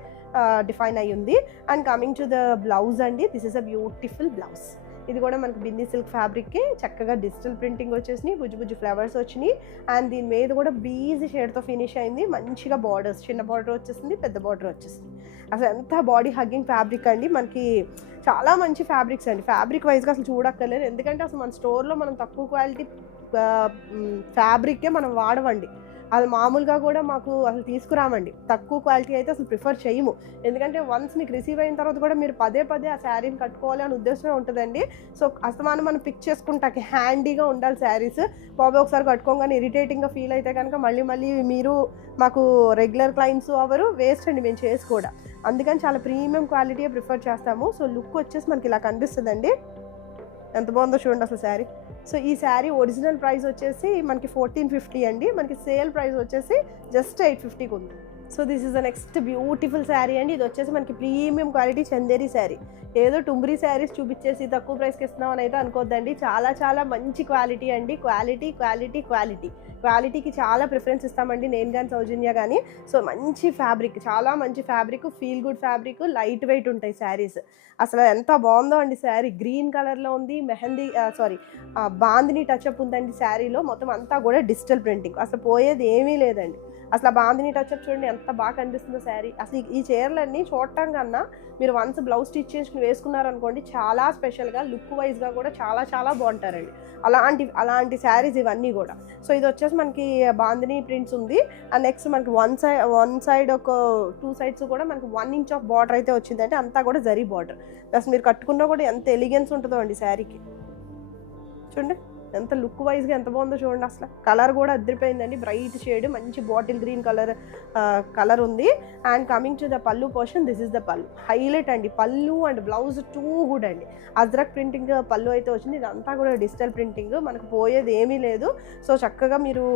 డిఫైన్ అయ్యి ఉంది. And coming to the blouse అండి, this is a beautiful blouse. ఇది కూడా మనకి బిన్నీ సిల్క్ ఫ్యాబ్రిక్కి చక్కగా డిజిటల్ ప్రింటింగ్ వచ్చేసినాయి, బుజ్జి ఫ్లవర్స్ వచ్చినాయి. అండ్ దీని మీద కూడా బీజ్ షేడ్తో ఫినిష్ అయింది. మంచిగా బార్డర్స్, చిన్న బార్డర్ వచ్చేసింది, పెద్ద బార్డర్ వచ్చేసింది. అసలు ఎంత బాడీ హగ్గింగ్ ఫ్యాబ్రిక్ అండి. మనకి చాలా మంచి ఫ్యాబ్రిక్స్ అండి. ఫ్యాబ్రిక్ వైజ్గా అసలు చూడక్కర్లేదు. ఎందుకంటే అసలు మన స్టోర్లో మనం తక్కువ క్వాలిటీ ఫ్యాబ్రిక్కే మనం వాడవండి. అది మామూలుగా కూడా మాకు అసలు తీసుకురామండి, తక్కువ క్వాలిటీ అయితే అసలు ప్రిఫర్ చేయము. ఎందుకంటే వన్స్ మీకు రిసీవ్ అయిన తర్వాత కూడా మీరు పదే పదే ఆ శారీని కట్టుకోవాలి అనే ఉద్దేశమే ఉంటుందండి. సో అస్తమానం మనం పిక్ చేసుకుంటాకి హ్యాండీగా ఉండాలి శారీస్. బాబు ఒకసారి కట్టుకోగానే ఇరిటేటింగ్గా ఫీల్ అయితే కనుక మళ్ళీ మళ్ళీ మీరు మాకు రెగ్యులర్ క్లయింట్స్ అవ్వరు, వేస్ట్ అండి మేము చేసి కూడా. అందుకని చాలా ప్రీమియం క్వాలిటీయే ప్రిఫర్ చేస్తాము. సో లుక్ వచ్చేసి మనకి ఇలా కనిపిస్తుందండి. ఎంత బాగుందో చూడండి అసలు శారీ. సో ఈ శారీ ఒరిజినల్ ప్రైస్ వచ్చేసి మనకి 1450 అండి, మనకి సేల్ ప్రైస్ వచ్చేసి జస్ట్ 850కి ఉంది. So this is the next beautiful sari అండి. ఇది వచ్చేసి మనకి ప్రీమియం క్వాలిటీ చందేరి శారీ. ఏదో టుంబ్రీ శారీస్ చూపించేసి తక్కువ ప్రైస్కి ఇస్తున్నాం అని అయితే అనుకోద్దండి. చాలా చాలా మంచి క్వాలిటీ అండి. క్వాలిటీ క్వాలిటీ క్వాలిటీ క్వాలిటీకి చాలా ప్రిఫరెన్స్ ఇస్తామండి నేను కానీ సౌజన్య కానీ. సో మంచి ఫ్యాబ్రిక్, చాలా మంచి fabric, feel good fabric, light weight ఉంటాయి శారీస్. అసలు ఎంత బాగుందో అండి శారీ. గ్రీన్ కలర్లో ఉంది, మెహందీ బాందిని టచ్అప్ ఉందండి శారీలో. మొత్తం అంతా కూడా డిజిటల్ ప్రింటింగ్, అసలు పోయేది ఏమీ లేదండి. అసలు ఆ బాందిని టచ్అప్ చూడండి ఎంత బాగా కనిపిస్తుందో శారీ. అసలు ఈ చీరలన్నీ చూడటం కన్నా మీరు వన్స్ బ్లౌజ్ స్టిచ్ చేసుకుని వేసుకున్నారనుకోండి చాలా స్పెషల్గా లుక్ వైజ్గా కూడా చాలా చాలా బాగుంటారండి. అలాంటి శారీస్ ఇవన్నీ కూడా. సో ఇది వచ్చేసి మనకి బాందిని ప్రింట్స్ ఉంది. అండ్ నెక్స్ట్ మనకి వన్ సైడ్ ఒక 2 sides కూడా మనకి 1 inch ఆఫ్ బార్డర్ అయితే వచ్చిందంటే అంతా కూడా జరీ బార్డర్. ప్లస్ మీరు కట్టుకున్నా కూడా ఎంత ఎలిగెన్స్ ఉంటుందో అండి శారీకి. చూడండి ఎంత లుక్ వైజ్గా ఎంత బాగుందో చూడండి. అసలు కలర్ కూడా అదిరిపోయిందండి, బ్రైట్ షేడ్, మంచి బాటిల్ గ్రీన్ కలర్ ఉంది. And coming to the pallu portion, this is the పల్లు. హైలైట్ అండి పల్లు అండ్ బ్లౌజ్ టూ గుడ్ అండి. అజ్రక్ ప్రింటింగ్ పల్లు అయితే వచ్చింది. ఇదంతా కూడా డిజిటల్ ప్రింటింగ్, మనకు పోయేది ఏమీ లేదు. సో చక్కగా మీరు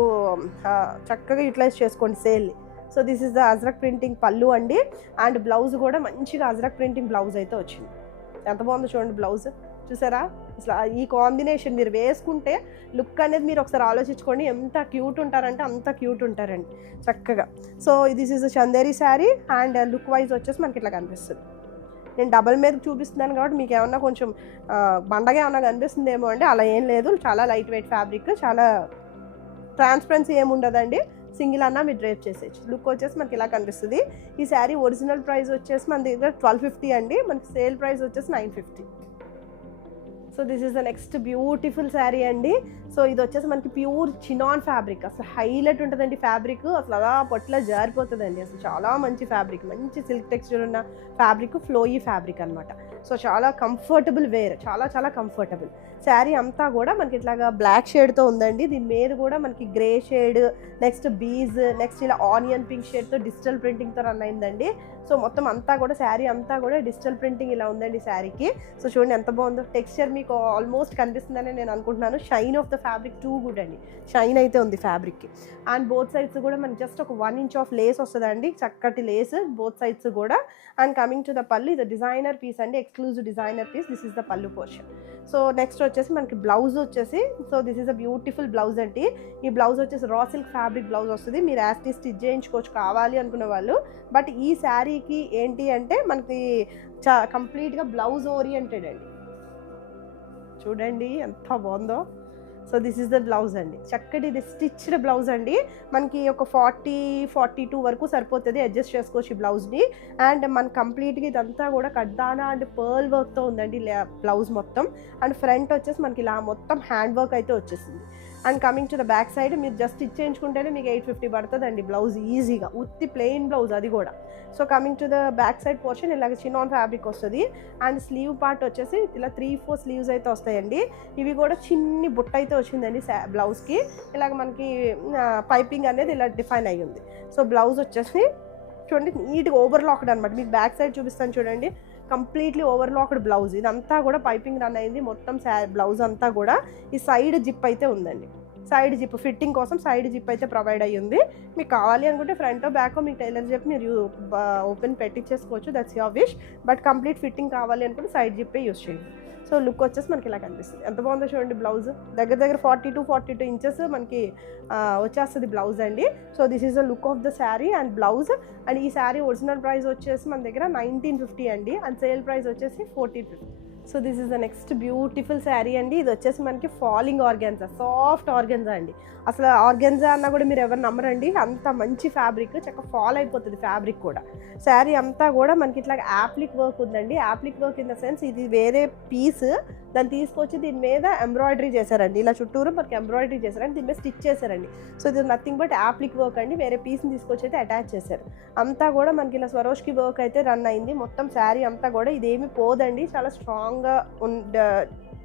చక్కగా యూటిలైజ్ చేసుకోండి సేల్ని. So this is the Ajrakh printing pallu అండి. అండ్ బ్లౌజ్ కూడా మంచిగా అజ్రక్ ప్రింటింగ్ బ్లౌజ్ అయితే వచ్చింది. ఎంత బాగుందో చూడండి బ్లౌజ్. చూసారా అసలు ఈ కాంబినేషన్ మీరు వేసుకుంటే లుక్ అనేది మీరు ఒకసారి ఆలోచించుకోండి, ఎంత క్యూట్ ఉంటారంటే అంత క్యూట్ ఉంటారండి చక్కగా. So this is Chanderi sari. And look wise వచ్చేసి మనకి ఇట్లా కనిపిస్తుంది. నేను డబల్ మీద చూపిస్తున్నాను కాబట్టి మీకు ఏమన్నా కొంచెం బండగా ఏమన్నా కనిపిస్తుందేమో అండి, అలా ఏం లేదు. చాలా లైట్ వెయిట్ ఫ్యాబ్రిక్, చాలా ట్రాన్స్పరెన్సీ ఏముండదండి. సింగిల్ అన్నా మీరు డ్రైప్ చేసేయచ్చు. లుక్ వచ్చేసి మనకి ఇలా కనిపిస్తుంది. ఈ శారీ ఒరిజినల్ ప్రైస్ వచ్చేసి మన దగ్గర 1250 అండి, మనకి సేల్ ప్రైస్ వచ్చేసి 950. So this is the next beautiful sari అండి. సో ఇది వచ్చేసి మనకి ప్యూర్ చినాన్ ఫ్యాబ్రిక్. అసలు హైలైట్ ఉంటుందండి ఫ్యాబ్రిక్, అసలు అలా పొట్లా జారిపోతుందండి. అసలు చాలా మంచి ఫ్యాబ్రిక్, మంచి సిల్క్ టెక్స్చర్ ఉన్న ఫ్యాబ్రిక్, ఫ్లోయీ ఫ్యాబ్రిక్ అనమాట. సో చాలా కంఫర్టబుల్ వేర్, చాలా చాలా కంఫర్టబుల్. శారీ అంతా కూడా మనకి ఇట్లాగా బ్లాక్ షేడ్తో ఉందండి. దీని మీద కూడా మనకి grey shade, next beige, next ఇలా ఆనియన్ పింక్ షేడ్తో డిజిటల్ ప్రింటింగ్తో రన్ అయిందండి. సో మొత్తం అంతా కూడా శారీ అంతా కూడా డిజిటల్ ప్రింటింగ్ ఇలా ఉందండి శారీకి. సో చూడండి ఎంత బాగుందో. టెక్స్చర్ మీకు ఆల్మోస్ట్ కనిపిస్తుందని నేను అనుకుంటున్నాను. Shine of the fabric too good అండి, షైన్ అయితే ఉంది ఫ్యాబ్రిక్కి. అండ్ బోత్ సైడ్స్ కూడా మనకి జస్ట్ ఒక 1 inch ఆఫ్ లేస్ వస్తుందండి, చక్కటి లేస్ బోత్ సైడ్స్ కూడా. And coming to the pallu, ఇది డిజైనర్ పీస్ అండి, exclusive designer piece. This is the pallu portion. So next వచ్చేసి మనకి బ్లౌజ్ వచ్చేసి, so this is a beautiful blouse అండి. ఈ బ్లౌజ్ వచ్చేసి రా సిల్క్ ఫ్యాబ్రిక్ బ్లౌజ్ వస్తుంది. మీరు యాస్టీ స్టిచ్ చేయించుకోవచ్చు కావాలి అనుకునే వాళ్ళు. బట్ ఈ శారీకి ఏంటి అంటే మనకి కంప్లీట్గా బ్లౌజ్ ఓరియంటెడ్ అండి. చూడండి ఎంత బాగుందో. So this is the blouse అండి, చక్కటి ఇది స్టిచ్డ్ బ్లౌజ్ అండి. మనకి ఒక 40-42 వరకు సరిపోతుంది, అడ్జస్ట్ చేసుకోవచ్చు ఈ బ్లౌజ్ని. అండ్ మన కంప్లీట్గా ఇదంతా కూడా కడ్దానా అండ్ పర్ల్ వర్క్తో ఉందండి బ్లౌజ్ మొత్తం. అండ్ ఫ్రంట్ వచ్చేసి మనకి ఇలా మొత్తం హ్యాండ్ వర్క్ అయితే వచ్చేసింది. And coming to the back side, మీరు జస్ట్ స్టిచ్ చేయించుకుంటేనే మీకు 850 పడుతుందండి బ్లౌజ్ ఈజీగా, ఉత్తి ప్లెయిన్ బ్లౌజ్ అది కూడా. So coming to the back side portion ఇలాగ చినాన్ ఫ్యాబ్రిక్ వస్తుంది. అండ్ స్లీవ్ పార్ట్ వచ్చేసి ఇలా 3-4 స్లీవ్స్ అయితే వస్తాయండి. ఇవి కూడా చిన్ని బుట్ట అయితే వచ్చిందండి బ్లౌజ్కి. ఇలాగ మనకి పైపింగ్ అనేది ఇలా డిఫైన్ అయ్యి ఉంది. సో బ్లౌజ్ వచ్చేసి చూడండి నీట్గా ఓవర్లాక్డ్ అనమాట. మీకు బ్యాక్ సైడ్ చూపిస్తాను చూడండి, కంప్లీట్లీ ఓవర్లాక్డ్ బ్లౌజ్. ఇదంతా కూడా పైపింగ్ రన్ అయింది మొత్తం బ్లౌజ్ అంతా కూడా. ఈ సైడ్ జిప్ అయితే ఉందండి, సైడ్ జిప్ ఫిట్టింగ్ కోసం సైడ్ జిప్ అయితే ప్రొవైడ్ అయ్యింది. మీకు కావాలి అనుకుంటే ఫ్రంట్ బ్యాక్ మీకు టైలర్ చెప్పి మీరు ఓపెన్ పెట్టించేసుకోవచ్చు, that's your wish. But complete fitting కావాలి అనుకుంటే సైడ్ జిప్పే యూస్ చేయండి. సో లుక్ వచ్చేసి మనకి ఇలా కనిపిస్తుంది. ఎంత బాగుందో చూడండి బ్లౌజ్. దగ్గర 40-42 ఇంచెస్ మనకి వచ్చేస్తుంది బ్లౌజ్ అండి. So this is the look of the sari and blouse. And ఈ శారీ ఒరిజినల్ ప్రైస్ వచ్చేసి మన దగ్గర 1950 అండి, అండ్ సేల్ ప్రైస్ వచ్చేసి 1450. So this is the next beautiful sari అండి. ఇది వచ్చేసి మనకి ఫాలింగ్ ఆర్గాన్జా, సాఫ్ట్ ఆర్గాన్జా అండి. అసలు ఆర్గాన్జా అన్నా కూడా మీరు ఎవరు నమ్మరండి, అంత మంచి ఫ్యాబ్రిక్, చక్కగా ఫాల్ అయిపోతుంది ఫ్యాబ్రిక్ కూడా. శారీ అంతా కూడా మనకి ఇట్లా యాప్లిక్ వర్క్ ఉందండి. Appliqué work in the sense ఇది వేరే పీస్, దాన్ని తీసుకొచ్చి దీని మీద ఎంబ్రాయిడరీ చేశారండి. ఇలా చుట్టూరు మనకి ఎంబ్రాయిడరీ చేశారండి, దీని మీద స్టిచ్ చేశారండి. సో ఇది నథింగ్ బట్ యాప్లిక్ వర్క్ అండి. వేరే పీస్ని తీసుకొచ్చి అయితే అటాచ్ చేశారు. అంతా కూడా మనకి ఇలా స్వరోష్కి వర్క్ అయితే రన్ అయింది. మొత్తం శారీ అంతా కూడా ఇదేమి పోదండి, చాలా స్ట్రాంగ్గా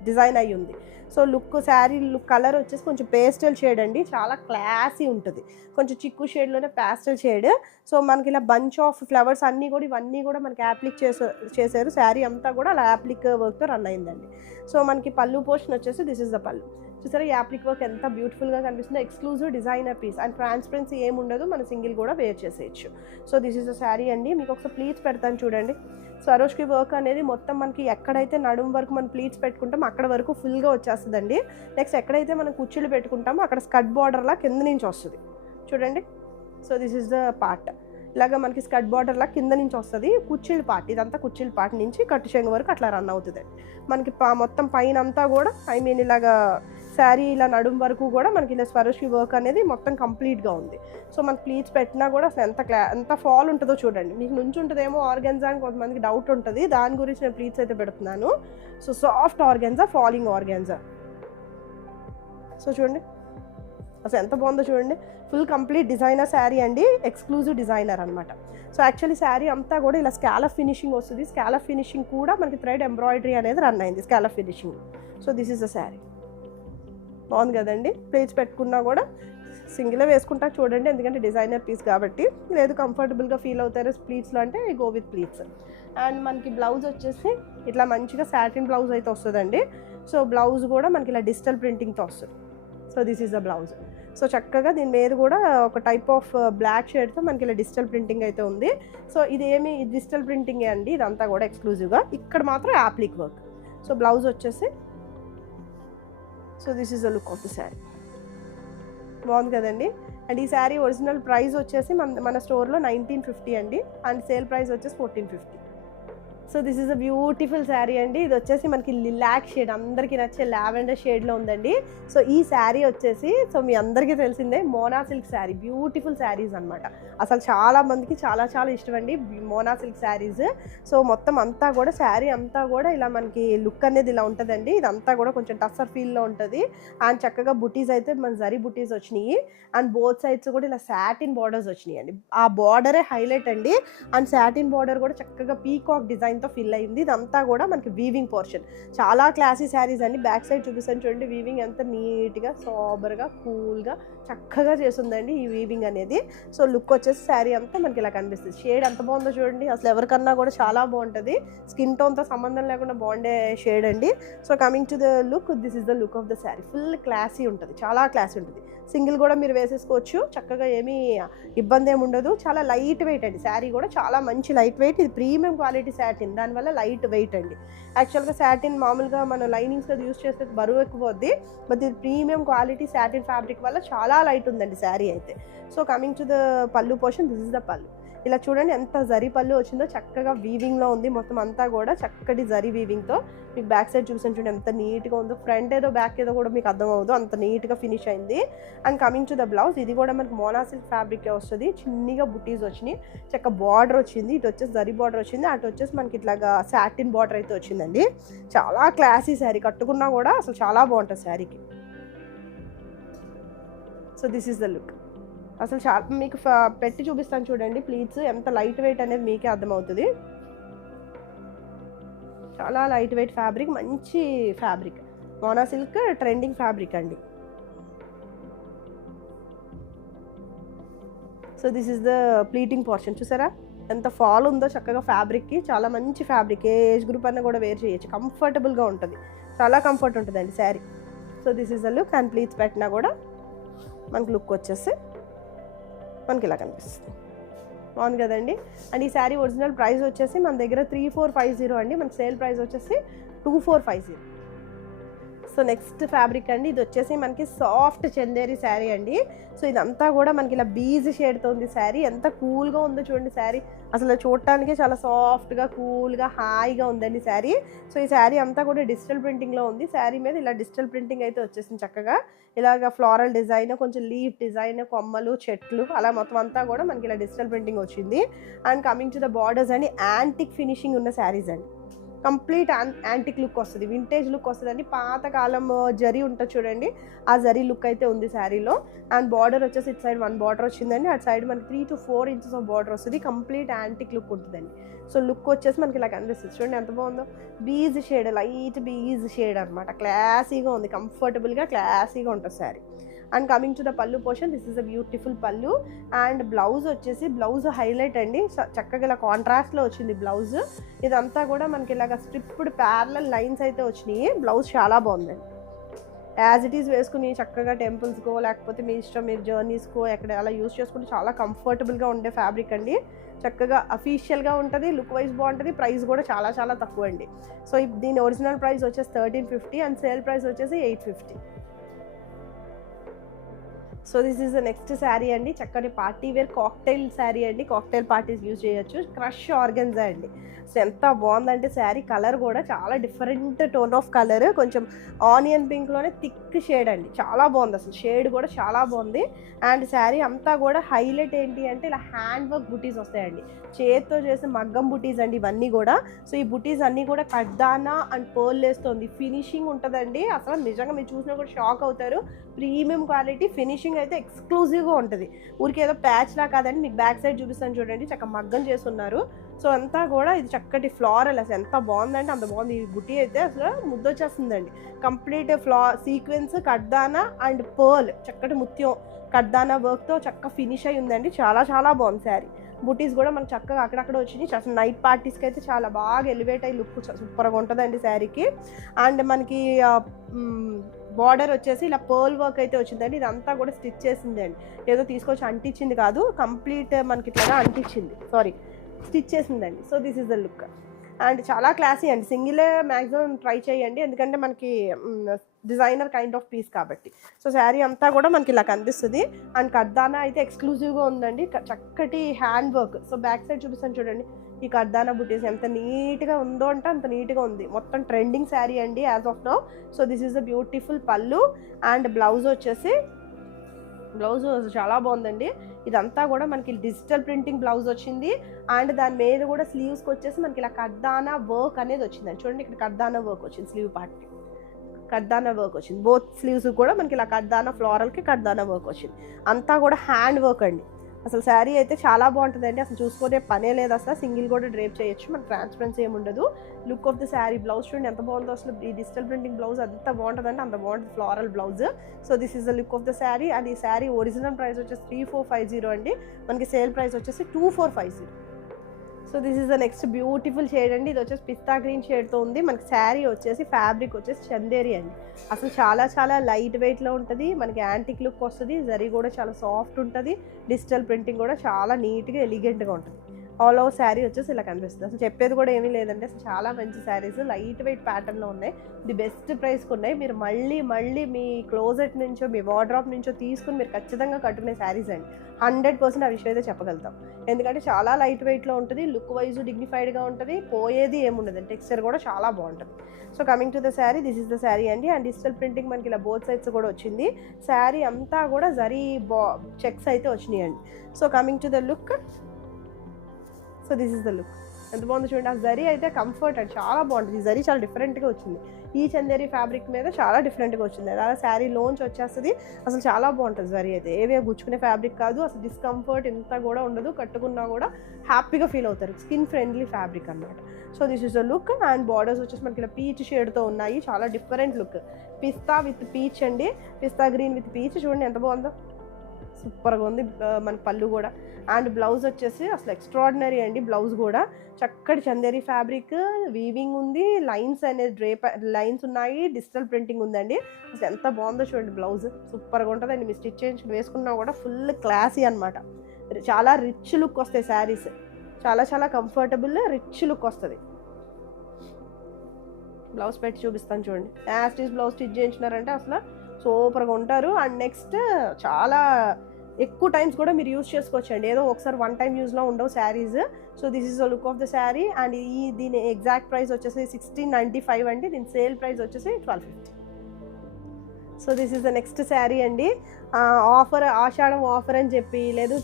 డిజైన్ అయ్యి ఉంది. So look, sari look colour వచ్చేసి కొంచెం పేస్టల్ షేడ్ అండి, చాలా క్లాసీ ఉంటుంది. కొంచెం చిక్కు షేడ్లోనే పేస్టల్ షేడ్. సో మనకి ఇలా బంచ్ ఆఫ్ ఫ్లవర్స్ అన్నీ కూడా, ఇవన్నీ కూడా మనకి యాప్లిక్ చేశారు. శారీ అంతా కూడా అలా యాప్లిక్ వర్క్తో రన్ అయిందండి. సో మనకి పళ్ళు పోర్షన్ వచ్చేసి దిస్ ఇస్ ద పళ్ళు. చూసారా ఈ యాప్లిక్ వర్క్ ఎంత బ్యూటిఫుల్గా కనిపిస్తుందో. Exclusive designer piece and transparency ఏమి ఉండదు, మన సింగిల్ కూడా వేర్ చేసేయచ్చు. So this is the sari అండి. మీకు ఒకసారి ప్లీట్స్ పెడతాను చూడండి. స్వరోష్కి వర్క్ అనేది మొత్తం మనకి ఎక్కడైతే నడుము వరకు మనం ప్లీట్స్ పెట్టుకుంటామో అక్కడ వరకు ఫుల్గా వచ్చేస్తుందండి. నెక్స్ట్ ఎక్కడైతే మనం కుర్చీలు పెట్టుకుంటామో అక్కడ స్కర్ట్ బార్డర్లా కింద నుంచి వస్తుంది చూడండి. So this is the part. ఇలాగ మనకి స్కర్ట్ బార్డర్లా కింద నుంచి వస్తుంది, కుర్చీల పార్ట్. ఇదంతా కుర్చీల పార్ట్ నుంచి కట్టు చెంగు వరకు అట్లా రన్ అవుతుంది. మనకి మొత్తం పైన అంతా కూడా ఇలాగా శారీ ఇలా నడుము వరకు కూడా మనకి ఇలా స్వరోష్కి వర్క్ అనేది మొత్తం కంప్లీట్గా ఉంది. సో మనకి ప్లీట్స్ పెట్టినా కూడా అసలు ఎంత ఫాల్ ఉంటుందో చూడండి. మీకు నుంచి ఉంటుందేమో ఆర్గాన్జా అని కొంతమందికి డౌట్ ఉంటుంది, దాని గురించి నేను ప్లీట్స్ అయితే పెడుతున్నాను. So soft organza, falling organza. So చూడండి అసలు ఎంత బాగుందో చూడండి. ఫుల్ కంప్లీట్ డిజైనర్ శారీ అండి, ఎక్స్క్లూజివ్ డిజైనర్ అనమాట. సో యాక్చువల్లీ శారీ అంతా కూడా ఇలా స్కాలప్ ఫినిషింగ్ వస్తుంది. స్కాలప్ ఫినిషింగ్ కూడా మనకి థ్రెడ్ ఎంబ్రాయిడరీ అనేది రన్ అయింది scallop finishing. So this is the sari. బాగుంది కదండి. ప్లేట్స్ పెట్టుకున్నా కూడా సింగిలే వేసుకుంటా చూడండి, ఎందుకంటే డిజైనర్ పీస్ కాబట్టి. లేదు కంఫర్టబుల్గా ఫీల్ అవుతారు ప్లీట్స్లో అంటే గో విత్ ప్లీట్స్. అండ్ మనకి బ్లౌజ్ వచ్చేసి ఇట్లా మంచిగా సాటిన్ బ్లౌజ్ అయితే వస్తుందండి. సో బ్లౌజ్ కూడా మనకి ఇలా డిజిటల్ ప్రింటింగ్తో వస్తుంది. So this is the blouse. So చక్కగా దీని మీద కూడా ఒక టైప్ ఆఫ్ బ్లాక్ షేడ్తో మనకి ఇలా డిజిటల్ ప్రింటింగ్ అయితే ఉంది. సో ఇదేమి డిజిటల్ ప్రింటింగే అండి, ఇదంతా కూడా ఎక్స్క్లూజివ్గా. ఇక్కడ మాత్రం యాప్లిక్ వర్క్. సో బ్లౌజ్ వచ్చేసి so this is the look of the sari. బాగుంది కదండి. అండ్ ఈ శారీ ఒరిజినల్ ప్రైస్ వచ్చేసి మన స్టోర్లో 1950 అండి, అండ్ సేల్ ప్రైస్ వచ్చేసి 1450. So this is a beautiful sari అండి. ఇది వచ్చేసి మనకి లిలాక్ షేడ్, అందరికీ నచ్చే లావెండర్ షేడ్లో ఉందండి. సో ఈ శారీ వచ్చేసి సో మీ అందరికీ తెలిసిందే Mona silk sari, beautiful saris అనమాట. అసలు చాలా మందికి చాలా చాలా ఇష్టం అండి మోనా సిల్క్ శారీస్. సో మొత్తం అంతా కూడా శారీ అంతా కూడా ఇలా మనకి లుక్ అనేది ఇలా ఉంటుందండి. ఇదంతా కూడా కొంచెం టస్సర్ ఫీల్లో ఉంటుంది. అండ్ చక్కగా బుటీస్ అయితే మన జరీ బుటీస్ వచ్చినాయి. అండ్ బోత్ సైడ్స్ కూడా ఇలా సాటిన్ బార్డర్స్ వచ్చినాయి అండి. ఆ బార్డరే హైలైట్ అండి. అండ్ సాటిన్ బార్డర్ కూడా చక్కగా పీకాక్ డిజైన్తో ఫిల్ అయింది. ఇదంతా కూడా మనకి వీవింగ్ పోర్షన్. చాలా క్లాసీ శారీస్ అండి. బ్యాక్ సైడ్ చూపిస్తాను చూడండి. వీవింగ్ ఎంత నీట్గా సాబర్గా కూల్గా చక్కగా చేస్తుందండి ఈ వీవింగ్ అనేది. సో లుక్ వచ్చేసి శారీ అంతా మనకి ఇలా కనిపిస్తుంది. షేడ్ ఎంత బాగుందో చూడండి. అసలు ఎవరికన్నా కూడా చాలా బాగుంటుంది. స్కిన్ టోన్తో సంబంధం లేకుండా బాగుండే షేడ్ అండి. So coming to the look, this is the look of the sari. Full classy ఉంటుంది, చాలా క్లాసీ ఉంటుంది. సింగిల్ కూడా మీరు వేసేసుకోవచ్చు, చక్కగా ఏమీ ఇబ్బంది ఏమి ఉండదు. చాలా లైట్ వెయిట్ అండి శారీ కూడా, చాలా మంచి లైట్ వెయిట్. ఇది ప్రీమియం క్వాలిటీ శాటిన్, దానివల్ల లైట్ వెయిట్ అండి. యాక్చువల్గా శాటిన్ మామూలుగా మనం లైనింగ్స్గా యూస్ చేస్తే బరువు ఎక్కువ వద్ది, బట్ ఇది ప్రీమియం క్వాలిటీ శాటిన్ ఫ్యాబ్రిక్ వల్ల చాలా లైట్ ఉందండి శారీ అయితే. So coming to the pallu portion, this is the pallu. ఇలా చూడండి ఎంత జరీ పళ్ళు వచ్చిందో, చక్కగా వీవింగ్లో ఉంది మొత్తం అంతా కూడా, చక్కటి జరీ వీవింగ్తో. మీకు బ్యాక్ సైడ్ చూసాను చూడండి ఎంత నీట్గా ఉందో. ఫ్రంట్ ఏదో బ్యాక్ ఏదో కూడా మీకు అర్థం అవ్వదు, అంత నీట్గా ఫినిష్ అయింది. And coming to the blouse, ఇది కూడా మనకి మోనా సిల్క్ ఫ్యాబ్రికే వస్తుంది. చిన్నగా బుటీస్ వచ్చినాయి, చక్క బార్డర్ వచ్చింది. ఇటు వచ్చేసి జరీ బార్డర్ వచ్చింది, అటు వచ్చేసి మనకి ఇట్లాగా సాటిన్ బార్డర్ అయితే వచ్చిందండి. చాలా క్లాసీ శారీ, కట్టుకున్నా కూడా అసలు చాలా బాగుంటుంది శారీకి. So this is the look. అసలు చాలా మీకు పెట్టి చూపిస్తాను చూడండి ప్లీట్స్, ఎంత లైట్ వెయిట్ అనేది మీకే అర్థమవుతుంది. చాలా లైట్ వెయిట్ ఫ్యాబ్రిక్, మంచి fabric. Mona silk trending fabric అండి. So this is the pleating portion. చూసారా ఎంత ఫాల్ ఉందో చక్కగా ఫ్యాబ్రిక్కి. చాలా మంచి ఫ్యాబ్రిక్, ఏ ఏజ్ గ్రూప్ అన్నా కూడా వేర్ చేయొచ్చు, కంఫర్టబుల్గా ఉంటుంది, చాలా కంఫర్ట్ ఉంటుందండి sari. So this is the look. And pleats పెట్టినా కూడా మనకి లుక్ వచ్చేసి మనకి ఇలా కనిపిస్తుంది. బాగుంది కదండి. అండ్ ఈ శారీ ఒరిజినల్ ప్రైస్ వచ్చేసి మన దగ్గర 3450 అండి. మన సేల్ ప్రైస్ వచ్చేసి 2450. సో నెక్స్ట్ ఫ్యాబ్రిక్ అండి, ఇది వచ్చేసి మనకి సాఫ్ట్ చందేరి శారీ అండి. సో ఇదంతా కూడా మనకి ఇలా బీజ్ షేడ్తో ఉంది శారీ. ఎంత కూల్గా ఉందో చూడండి శారీ, అసలు చూడటానికి చాలా సాఫ్ట్గా కూల్గా హాయిగా ఉందండి శారీ. సో ఈ శారీ అంతా కూడా డిజిటల్ ప్రింటింగ్లో ఉంది. శారీ మీద ఇలా డిజిటల్ ప్రింటింగ్ అయితే వచ్చేసింది చక్కగా. ఇలాగ ఫ్లోరల్ డిజైన్, కొంచెం లీఫ్ డిజైన్, కొమ్మలు, చెట్లు అలా మొత్తం అంతా కూడా మనకి ఇలా డిజిటల్ ప్రింటింగ్ వచ్చింది. And coming to the borders అండి, యాంటిక్ ఫినిషింగ్ ఉన్న శారీస్ అండి. కంప్లీట్ యాంటిక్ లుక్ వస్తుంది, వింటేజ్ లుక్ వస్తుంది అండి. పాతకాలం జరీ ఉంటుంది చూడండి, ఆ జరీ లుక్ అయితే ఉంది శారీలో. అండ్ బార్డర్ వచ్చేసి ఇటు సైడ్ 1 బార్డర్ వచ్చిందండి, అటు సైడ్ మనకి 3 to 4 inches ఆఫ్ బార్డర్ వస్తుంది. కంప్లీట్ యాంటిక్ లుక్ ఉంటుందండి. సో లుక్ వచ్చేసి మనకి ఇలా కనిపిస్తుంది చూడండి, ఎంత బాగుందో. Beige shade, light beige shade అనమాట. క్లాసీగా ఉంది, కంఫర్టబుల్గా క్లాసీగా ఉంటుంది sari. And coming to the pallu portion, this is a beautiful pallu. And blouse వచ్చేసి, బ్లౌజ్ హైలైట్ అండి, చక్కగా ఇలా కాంట్రాస్ట్లో వచ్చింది బ్లౌజ్. ఇదంతా కూడా మనకి ఇలాగ స్ట్రిప్డ్ ప్యారలల్ లైన్స్ అయితే వచ్చినాయి. బ్లౌజ్ చాలా బాగుందండి. యాజ్ ఇట్ ఈస్ వేసుకుని చక్కగా టెంపుల్స్కో లేకపోతే మీ ఇష్టం, మీరు జర్నీస్కో ఎక్కడ అలా యూస్ చేసుకుంటే చాలా కంఫర్టబుల్గా ఉండే ఫ్యాబ్రిక్ అండి. చక్కగా అఫీషియల్గా ఉంటుంది, లుక్ వైజ్ బాగుంటుంది. ప్రైస్ కూడా చాలా చాలా తక్కువ అండి. సో దీని ఒరిజినల్ ప్రైస్ వచ్చేసి 1350 అండ్ సేల్ ప్రైస్ వచ్చేసి 850. So this is the next sari అండి, చక్కటి పార్టీ వేర్ కాక్టైల్ శారీ అండి. కాక్టైల్ పార్టీస్ యూజ్ చేయొచ్చు. క్రష్ ఆర్గన్జా అండి. సో ఎంత బాగుందంటే శారీ, కలర్ కూడా చాలా డిఫరెంట్ టోన్ ఆఫ్ కలర్, కొంచెం ఆనియన్ పింక్లోనే థిక్ షేడ్ అండి. చాలా బాగుంది, అసలు షేడ్ కూడా చాలా బాగుంది. అండ్ శారీ అంతా కూడా హైలైట్ ఏంటి అంటే ఇలా హ్యాండ్ వర్క్ బుటీస్ వస్తాయండి, చేతితో చేసే మగ్గం బుటీస్ అండి ఇవన్నీ కూడా. సో ఈ బుటీస్ అన్నీ కూడా కడ్దానా అండ్ పర్ల్ వేస్తుంది, ఫినిషింగ్ ఉంటుందండి. అసలు నిజంగా మీరు చూసినా కూడా షాక్ అవుతారు. ప్రీమియం క్వాలిటీ, ఫినిషింగ్ అయితే ఎక్స్క్లూజివ్గా ఉంటుంది. ఊరికి ఏదో ప్యాచ్లా కాదండి, మీకు బ్యాక్ సైడ్ చూపిస్తాను చూడండి, చక్కగా మగ్గం చేస్తున్నారు. సో అంతా కూడా ఇది చక్కటి ఫ్లోరల్, అసలు ఎంత బాగుందంటే అంత బాగుంది. ఈ బుటీ అయితే అసలు ముద్దొచ్చేస్తుందండి. కంప్లీట్ సీక్వెన్స్, కడ్దానా అండ్ పర్ల్, చక్కటి ముత్యం కడ్దానా వర్క్తో చక్కగా ఫినిష్ అయి ఉందండి. చాలా చాలా బాగుంది శారీ. బుటీస్ కూడా మనకు చక్కగా అక్కడక్కడ వచ్చినాయి. అసలు నైట్ పార్టీస్కి అయితే చాలా బాగా ఎలివేట్ అయ్యి లుక్ సూపర్గా ఉంటుందండి శారీకి. అండ్ మనకి బార్డర్ వచ్చేసి ఇలా పర్ల్ వర్క్ అయితే వచ్చిందండి. ఇదంతా కూడా స్టిచ్ చేసింది అండి, ఏదో తీసుకొచ్చి అంటించింది కాదు, కంప్లీట్ మనకి ఇట్లా అంటించింది, స్టిచ్ చేసిందండి. So this is the look. And చాలా క్లాసీ అండి. సింగిలే మ్యాక్సిమం ట్రై చేయండి, ఎందుకంటే మనకి డిజైనర్ కైండ్ ఆఫ్ పీస్ కాబట్టి. సో శారీ అంతా కూడా మనకి ఇలా కనిపిస్తుంది. అండ్ కర్దానా అయితే ఎక్స్క్లూజివ్గా ఉందండి, చక్కటి hand work. So back side చూపిస్తాను చూడండి, ఈ కర్దానా బుటీస్ ఎంత నీట్గా ఉందో అంటే అంత నీట్గా ఉంది. మొత్తం ట్రెండింగ్ శారీ అండి as of now. So this is a beautiful pallu. And blouse వచ్చేసి, బ్లౌజ్ చాలా బాగుందండి. ఇదంతా కూడా మనకి డిజిటల్ ప్రింటింగ్ బ్లౌజ్ వచ్చింది. అండ్ దాని మీద కూడా స్లీవ్స్కి వచ్చేసి మనకి ఇలా కర్దానా వర్క్ అనేది వచ్చిందండి. చూడండి ఇక్కడ కర్దానా వర్క్ వచ్చింది, స్లీవ్ పార్ట్ కర్దానా వర్క్ వచ్చింది. బోత్ స్లీవ్స్ కూడా మనకి ఇలా కర్దానా ఫ్లోరల్కి కర్దానా వర్క్ వచ్చింది. అంతా కూడా హ్యాండ్ వర్క్ అండి. అసలు శారీ అయితే చాలా బాగుంటుందండి, అసలు చూసుకునే పనే లేదు. అసలు సింగిల్ కూడా డ్రేప్ చేయొచ్చు, మనకు ట్రాన్స్పరెన్సీ ఏమి ఉండదు. Look of the sari, blouse చూడండి ఎంత బాగుందో. అసలు ఈ డిజిటల్ ప్రింటింగ్ బ్లౌజ్ అంత బాగుంటుందండి, అంత బాగుంటుంది floral blouse. So this is the look of the sari. And ఈ శారీ ఒరిజినల్ ప్రైస్ వచ్చేసి 3450 అండి, మనకి సేల్ ప్రైస్ వచ్చేసి 2450. So this is the next beautiful shade అండి. ఇది వచ్చేసి పిస్తా గ్రీన్ షేడ్తో ఉంది. మనకి శారీ వచ్చేసి ఫ్యాబ్రిక్ వచ్చేసి చందేరి అండి. అసలు చాలా చాలా లైట్ వెయిట్లో ఉంటుంది, మనకి యాంటిక్ లుక్ వస్తుంది. జరీ కూడా చాలా సాఫ్ట్ ఉంటుంది, డిజిటల్ ప్రింటింగ్ కూడా చాలా నీట్గా ఎలిగెంట్గా ఉంటుంది. ఆల్ ఓవర్ శారీ వచ్చేసి ఇలా కనిపిస్తుంది. అసలు చెప్పేది కూడా ఏమీ లేదండి, అసలు చాలా మంచి శారీస్ లైట్ వెయిట్ ప్యాటర్న్లో ఉన్నాయి. ది బెస్ట్ ప్రైస్కి ఉన్నాయి. మీరు మళ్ళీ మళ్ళీ మీ క్లోజెట్ నుంచో మీ వార్డ్రాప్ నుంచో తీసుకుని మీరు ఖచ్చితంగా కట్టుకునే శారీస్ అండి. 100% ఆ విషయం అయితే చెప్పగలుగుతాం, ఎందుకంటే చాలా లైట్ వెయిట్లో ఉంటుంది, లుక్ వైజ్ డిగ్నిఫైడ్గా ఉంటుంది, పోయేది ఏముండదు, టెక్స్చర్ కూడా చాలా బాగుంటుంది. So coming to the sari, this is the sari అండి. అండ్ డిజిటల్ ప్రింటింగ్ మనకి ఇలా బోత్ సైడ్స్ కూడా వచ్చింది. శారీ అంతా కూడా జరీ చెక్స్ అయితే వచ్చినాయి అండి. So coming to the look, so this is the look. ఎంత బాగుంది చూడండి. ఆ జరీ అయితే కంఫర్ట్ అండి, చాలా బాగుంటుంది. ఈ జరీ చాలా డిఫరెంట్గా వచ్చింది, ఈ చందేరి ఫ్యాబ్రిక్ మీద చాలా డిఫరెంట్గా వచ్చింది. అలా శారీ లోంచి వచ్చేస్తుంది, అసలు చాలా బాగుంటుంది. జరీ అయితే ఏవే గుచ్చుకునే ఫ్యాబ్రిక్ కాదు, అసలు డిస్కంఫర్ట్ ఇంత కూడా ఉండదు, కట్టుకున్నా కూడా హ్యాపీగా ఫీల్ అవుతారు. స్కిన్ ఫ్రెండ్లీ ఫ్యాబ్రిక్ అన్నమాట. So this is the look. And borders వచ్చేసి మనకి ఇలా పీచ్ షేడ్తో ఉన్నాయి, చాలా different look. Pista with peach అండి, పిస్తా గ్రీన్ విత్ పీచ్, చూడండి ఎంత బాగుందో, సూపర్గా ఉంది. మన పళ్ళు కూడా. అండ్ బ్లౌజ్ వచ్చేసి అసలు ఎక్స్ట్రాడినరీ అండి. బ్లౌజ్ కూడా చక్కటి చందేరి ఫ్యాబ్రిక్, వీవింగ్ ఉంది, లైన్స్ అనేది లైన్స్ ఉన్నాయి, డిజిటల్ ప్రింటింగ్ ఉందండి. అసలు ఎంత బాగుందో చూడండి. బ్లౌజ్ సూపర్గా ఉంటుందండి, మీరు స్టిచ్ చేయించుకుని వేసుకున్నా కూడా ఫుల్ క్లాసీ అనమాట. చాలా రిచ్ లుక్ వస్తాయి శారీస్, చాలా చాలా కంఫర్టబుల్ రిచ్ లుక్ వస్తుంది. బ్లౌజ్ పెట్టి చూపిస్తాను చూడండి. యాస్టీస్ బ్లౌజ్ స్టిచ్ చేయించినారంటే అసలు సూపర్గా ఉంటారు. అండ్ నెక్స్ట్ చాలా ఎక్కువ టైమ్స్ కూడా మీరు యూజ్ చేసుకోవచ్చు అండి. ఏదో ఒకసారి వన్ టైం యూజ్లో ఉండవు saris. So this is the look of the sari. And దీని ఎగ్జాక్ట్ ప్రైస్ వచ్చేసి 1695 అండి. దీని సేల్ ప్రైస్ వచ్చేసి 1250. So this is the next sari అండి. ఆఫర్, ఆషాఢం ఆఫర్ అని చెప్పి, లేదు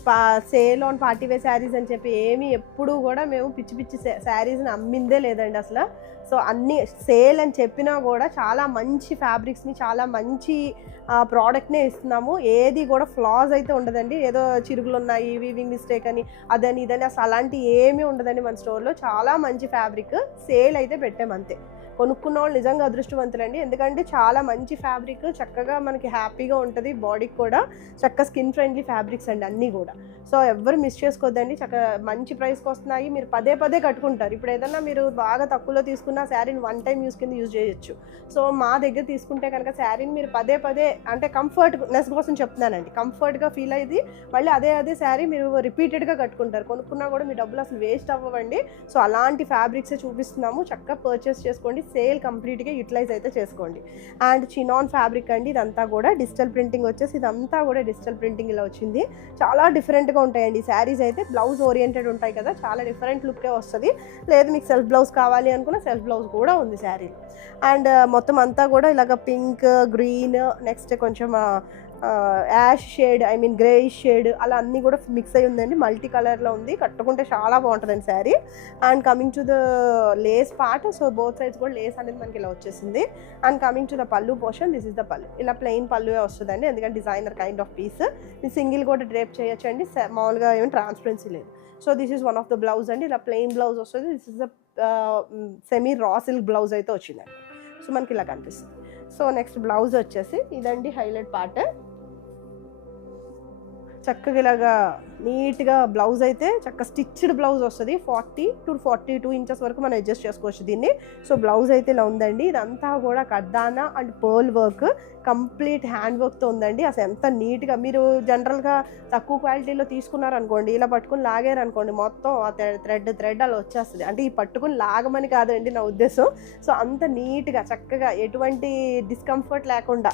sale on party wear saris అని చెప్పి ఏమి ఎప్పుడూ కూడా మేము పిచ్చి పిచ్చి శారీస్ని అమ్మిందే లేదండి అసలు. సో అన్నీ సేల్ అని చెప్పినా కూడా చాలా మంచి ఫ్యాబ్రిక్స్ని, చాలా మంచి ప్రోడక్ట్నే ఇస్తున్నాము. ఏది కూడా ఫ్లాస్ అయితే ఉండదండి. ఏదో చిరుగులు ఉన్నాయి, వీవింగ్ మిస్టేక్ అని, అదని ఇదని అసలు అలాంటి ఏమీ ఉండదండి మన స్టోర్లో. చాలా మంచి ఫ్యాబ్రిక్ సేల్ అయితే పెట్టాము అంతే. కొనుక్కున్న వాళ్ళు నిజంగా అదృష్టవంతులండి. ఎందుకంటే చాలా మంచి ఫ్యాబ్రిక్, చక్కగా మనకి హ్యాపీగా ఉంటుంది, బాడీకి కూడా చక్కగా స్కిన్ ఫ్రెండ్లీ ఫ్యాబ్రిక్స్ అండి అన్నీ కూడా. సో ఎవ్వరు మిస్ చేసుకోవద్దండి. చక్కగా మంచి ప్రైస్కి వస్తున్నాయి. మీరు పదే పదే కట్టుకుంటారు. ఇప్పుడు ఏదన్నా మీరు బాగా తక్కువలో తీసుకున్న శారీని వన్ టైం యూస్ కింద యూజ్ చేయొచ్చు. సో మా దగ్గర తీసుకుంటే కనుక శారీని మీరు పదే పదే, అంటే కంఫర్ట్నెస్ కోసం చెప్తున్నానండి, కంఫర్ట్గా ఫీల్ అయ్యి మళ్ళీ అదే శారీ మీరు రిపీటెడ్గా కట్టుకుంటారు. కొనుక్కున్నా కూడా మీ డబ్బులు అసలు వేస్ట్ అవ్వండి. సో అలాంటి ఫ్యాబ్రిక్సే చూపిస్తున్నాము. చక్కగా పర్చేస్ చేసుకోండి. సేల్ కంప్లీట్గా యూటిలైజ్ అయితే చేసుకోండి. అండ్ చినాన్ ఫ్యాబ్రిక్ అండి. ఇదంతా కూడా డిజిటల్ ప్రింటింగ్ వచ్చేసి, ఇదంతా కూడా డిజిటల్ ప్రింటింగ్ ఇలా వచ్చింది. చాలా డిఫరెంట్గా ఉంటాయండి శారీస్ అయితే. బ్లౌజ్ ఓరియంటెడ్ ఉంటాయి కదా, చాలా డిఫరెంట్ లుక్కే వస్తుంది. లేదు మీకు సెల్ఫ్ బ్లౌజ్ కావాలి అనుకున్న సెల్ఫ్ బ్లౌజ్ కూడా ఉంది శారీలో. అండ్ మొత్తం అంతా కూడా ఇలాగ పింక్, గ్రీన్, నెక్స్ట్ కొంచెం ash shade, I mean greyish shade, అలా అన్నీ కూడా మిక్స్ అయ్యి ఉందండి. మల్టీ కలర్లో ఉంది. కట్టుకుంటే చాలా బాగుంటుందండి sari. And coming to the lace part, so both sides కూడా లేస్ అనేది మనకి ఇలా వచ్చేసింది. And coming to the pallu portion, this is the pallu. ఇలా ప్లెయిన్ పళ్ళు వస్తుందండి, ఎందుకంటే డిజైనర్ కైండ్ ఆఫ్ పీస్. ఇది సింగిల్ కూడా డ్రేప్ చేయొచ్చు అండి, మామూలుగా ఏమి ట్రాన్స్పరెన్సీ లేదు. So this is one of the blouse అండి. ఇలా ప్లెయిన్ బ్లౌజ్ వస్తుంది. This is the semi raw silk blouse అయితే వచ్చిందండి. సో మనకి ఇలా కనిపిస్తుంది. సో నెక్స్ట్ బ్లౌజ్ వచ్చేసి ఇదండి హైలైట్ పార్ట్. చక్కగా ఇలాగా నీట్గా బ్లౌజ్ అయితే చక్కగా స్టిచ్డ్ బ్లౌజ్ వస్తుంది. 40 to 42 ఇంచెస్ వరకు మనం అడ్జస్ట్ చేసుకోవచ్చు దీన్ని. సో బ్లౌజ్ అయితే ఇలా ఉందండి. ఇదంతా కూడా kardana and pearl work, complete hand వర్క్తో ఉందండి. అసలు ఎంత నీట్గా, మీరు జనరల్గా తక్కువ క్వాలిటీలో తీసుకున్నారనుకోండి, ఇలా పట్టుకుని లాగారనుకోండి, మొత్తం ఆ థ్రెడ్ అలా వచ్చేస్తుంది. అంటే ఈ పట్టుకుని లాగమని కాదండి నా ఉద్దేశం. సో అంత నీట్గా చక్కగా ఎటువంటి డిస్కంఫర్ట్ లేకుండా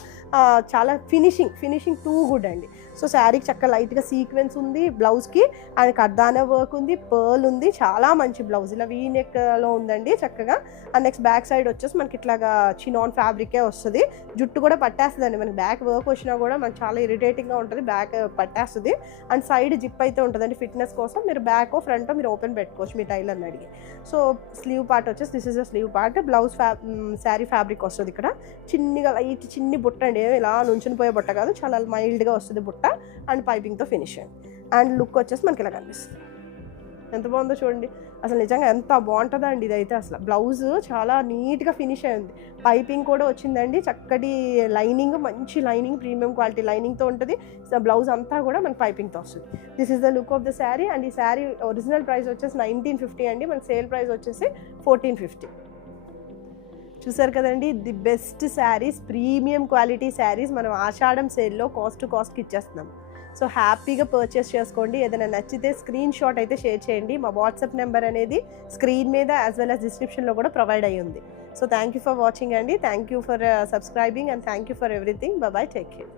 చాలా ఫినిషింగ్ టూ గుడ్ అండి. సో శారీకి చక్కగా లైట్గా సీక్వెన్స్ ఉంది బ్లౌజ్కి, అండ్ కర్దానా వర్క్ ఉంది, పర్ల్ ఉంది. చాలా మంచి బ్లౌజ్. ఇలా వీ నెక్లో ఉందండి చక్కగా. అండ్ నెక్స్ట్ బ్యాక్ సైడ్ వచ్చేసి మనకి ఇట్లాగా చినాన్ ఫ్యాబ్రికే వస్తుంది. జుట్టు కూడా పట్టేస్తుందండి. మనకి బ్యాక్ వర్క్ వచ్చినా కూడా మనకు చాలా ఇరిటేటింగ్గా ఉంటుంది, బ్యాక్ పట్టేస్తుంది. అండ్ సైడ్ జిప్ అయితే ఉంటుందండి ఫిట్నెస్ కోసం. మీరు బ్యాక్ ఫ్రంట్ మీరు ఓపెన్ పెట్టుకోవచ్చు మీ టైలర్ని అడిగి. సో స్లీవ్ పార్ట్ వచ్చేసి this is the slew part. Blouse sari fabric వస్తుంది. ఇక్కడ చిన్నగా లైట్ చిన్ని బుట్ట అండి, ఇలా నుంచుని పోయే బుట్ట కాదు, చాలా మైల్డ్గా వస్తుంది బుట్ట. అండ్ పైపింగ్తో ఫినిష్ అండి. అండ్ లుక్ వచ్చేసి మనకి ఇలా కనిపిస్తుంది. ఎంత బాగుందో చూడండి. అసలు నిజంగా ఎంత బాగుంటుందండి ఇదైతే. అసలు బ్లౌజ్ చాలా నీట్గా ఫినిష్ అయింది. పైపింగ్ కూడా వచ్చిందండి, చక్కటి లైనింగ్, మంచి లైనింగ్, ప్రీమియం క్వాలిటీ లైనింగ్తో ఉంటుంది. బ్లౌజ్ అంతా కూడా మనకి పైపింగ్తో వస్తుంది. This is the look of the sari. And ఈ శారీ ఒరిజినల్ ప్రైస్ వచ్చేసి 1950 అండి. మనకి సేల్ ప్రైస్ వచ్చేసి 1450. చూసారు కదండి, the best saris, premium quality saris మనం ఆషాఢం సేల్లో కాస్ట్ టు కాస్ట్కి ఇచ్చేస్తున్నాం. సో హ్యాపీగా పర్చేస్ చేసుకోండి. ఏదైనా నచ్చితే స్క్రీన్ షాట్ అయితే షేర్ చేయండి. మా వాట్సాప్ నెంబర్ అనేది స్క్రీన్ మీద యాజ్ వెల్ యాజ్ డిస్క్రిప్షన్లో కూడా ప్రొవైడ్ అయ్యి ఉంది. So thank you for watching అండి. Thank you for subscribing and thank you for everything. Bye, take care.